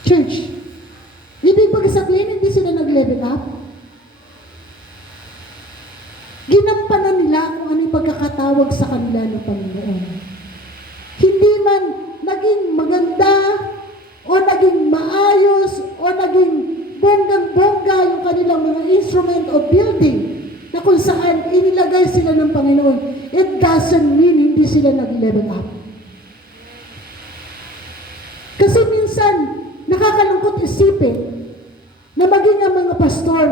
Church, ibig po sabihin, hindi sila nag-level up? Ginampanan nila kung ano yung pagkakatawag sa kanila ng Panginoon. Hindi man naging maganda, o naging maayos, o naging bonggang-bongga yung kanilang mga instrument o building na kung saan inilagay sila ng Panginoon, it doesn't mean hindi sila nag-level up. Kasi minsan, nakakalungkot isipin na maging ang mga pastor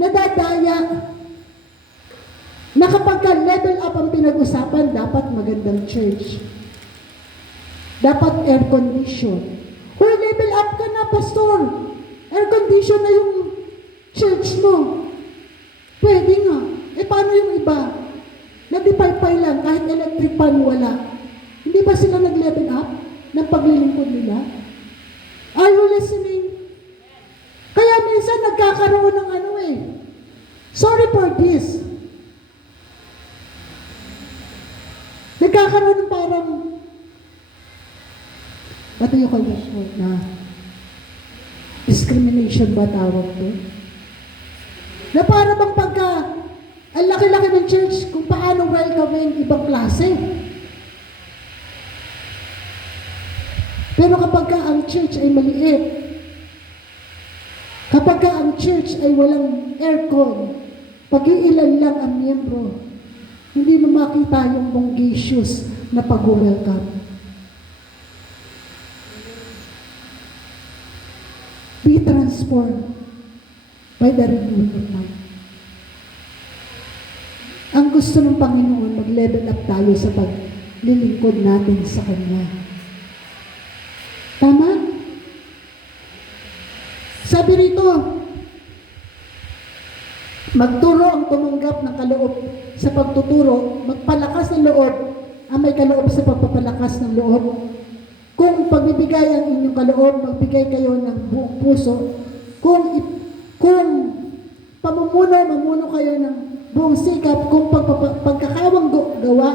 nadadaya na kapag level up ang pinag-usapan, dapat magandang church. Dapat air condition. Kung level up ka na, pastor, air condition na yung church mo. Pwede nga. Paano yung iba? Nagdipay-pay lang, kahit electric fan wala. Hindi ba sila nag-level up ng paglilingkod nila? Are you listening? Kaya minsan nagkakaroon ng sorry for this. Nagkakaroon ng parang, what do you call that word na? Discrimination ba tawag to? Na para bang pagka, ang laki-laki ng church, kung paano welcome ibang klase. Pero kapag ka ang church ay maliit, kapag ka ang church ay walang aircon, pag-iilan lang ang miyembro, hindi mo makita yung bongacious na pag-welcome. Be transformed by the renewing of mind. Ang gusto ng Panginoon, mag-level up tayo sa lilingkod natin sa Kanya. Tama? Sabi rito, magturo ang tumanggap ng kaloob sa pagtuturo, magpalakas ng loob ang may kaloob sa pagpapalakas ng loob. Kung pagbibigay ang inyong kaloob, magbigay kayo ng buong puso. Kung mamuno kayo ng buong sikap, kung pagkakawang gawa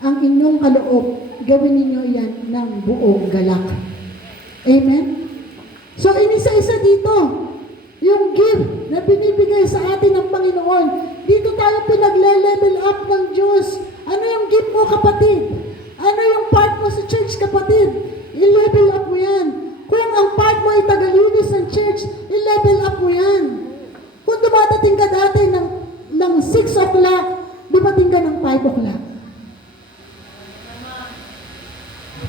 ang inyong kaloob, gawin ninyo yan ng buong galak. Amen? So, inisa-isa dito, yung gift na binibigay sa atin ng Panginoon, dito tayo pinagle-level up ng Diyos. Ano yung gift mo, kapatid? Ano yung part mo sa church, kapatid? I-level up mo yan. Kung ang part mo ay tagalinis ng church, i-level up mo yan. Kung dumadating ka dati ng 6 o'clock, dumating ka ng 5 o'clock.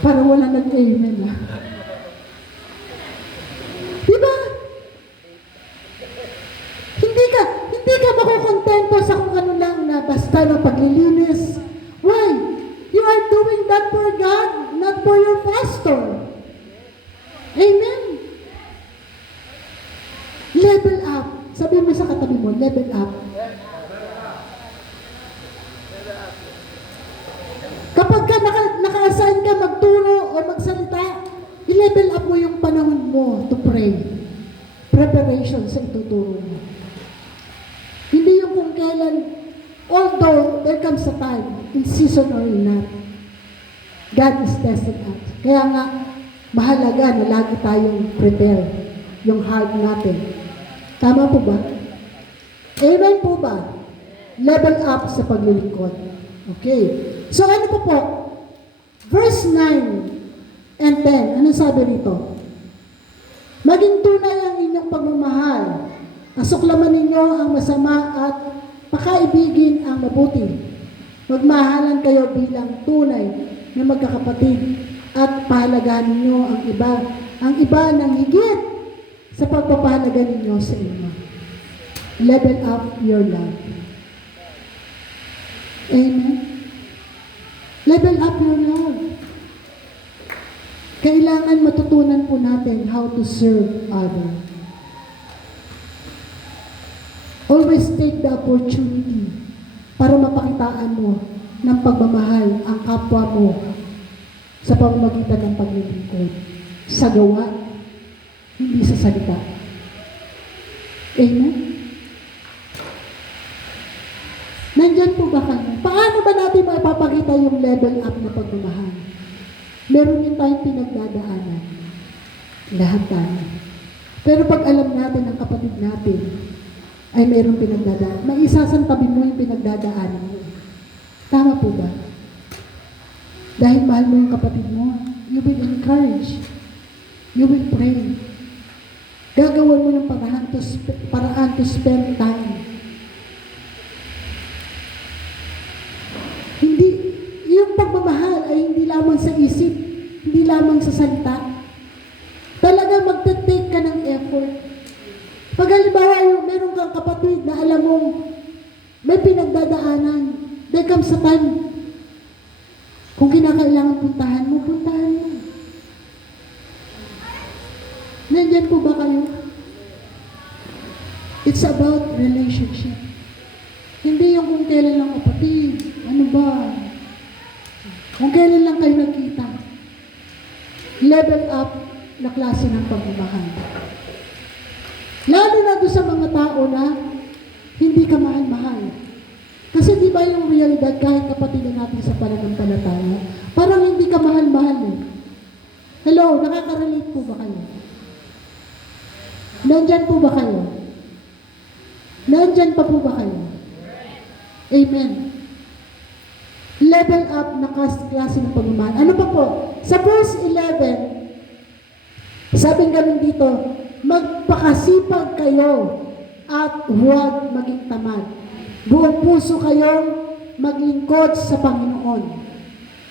Para wala nag-amen na. Diba? Hindi ka makukontento sa kung ano lang na basta ng paglilinis. Why? You are doing that for God, not for your pastor. Amen? Level up. Sabi mo sa katabi mo, level up. Kapag ka naka-assign ka magturo o magsalita, i-level up mo yung panahon mo to pray. Preparation sa ituturo mo. Hindi yung kung kailan, although there comes a time, in season or not, God is testing us. Kaya nga, mahalaga na lagi tayong prepare yung heart natin. Tama po ba? Amen po ba? Level up sa paglilingkod. Okay. So ano po? Verse 9 and 10. Ano sabi rito? Maging tunay ang inyong pagmamahal. Asuklaman ninyo ang masama at pakaibigin ang mabuti. Magmahalan kayo bilang tunay na magkakapatid at pahalagahan ninyo ang iba ng higit sa pagpapahalaga ninyo sa inyo. Level up your love. Amen? Level up your love. Kailangan matutunan po natin how to serve others. Always take the opportunity para mapakitaan mo ng pagmamahal ang kapwa mo sa pamamagitan ng paglilingkod. Sa gawa, hindi sa salita. Amen? Nandyan po ba kayo? Paano ba natin maipapakita yung level up na pagmamahal? Meron din tayong pinagdadaanan. Lahat tayo. Pero pag alam natin ang kapatid natin, ay mayroong pinagdadaanan. May isasantabi mo yung pinagdadaanan mo. Tama po ba? Dahil mahal mo yung kapatid mo, you will encourage. You will pray. Gagawan mo ng paraan to spend time. Hindi, yung pagmamahal ay hindi lamang sa isip, hindi lamang sa salita. Talaga magte-take ka ng effort. Pag halimbawa, meron kang kapatid na alam mong may pinagdadaanan, there comes a time, kung kinakailangan puntahan mo. Nandyan po ba kayo? It's about relationship. Hindi yung kung kailan lang kapatid. Ano ba? Kung kailan lang kayo nagkita. Level up na klase ng pagmamahal. Lalo na doon sa mga tao na hindi ka mahal-mahal. Kasi di ba yung realidad kahit kapatid natin sa pananampalataya, parang hindi ka mahal-mahal eh. Hello, nakaka-relate po ba kayo? Nandyan po ba kayo? Nandyan pa po ba kayo? Amen. Level up na klase ng pagmamahal. Ano pa po? Sa verse 11, sabi ganun dito, magpakasipag kayo at huwag maging tamad. Buong puso kayong maglingkod sa Panginoon.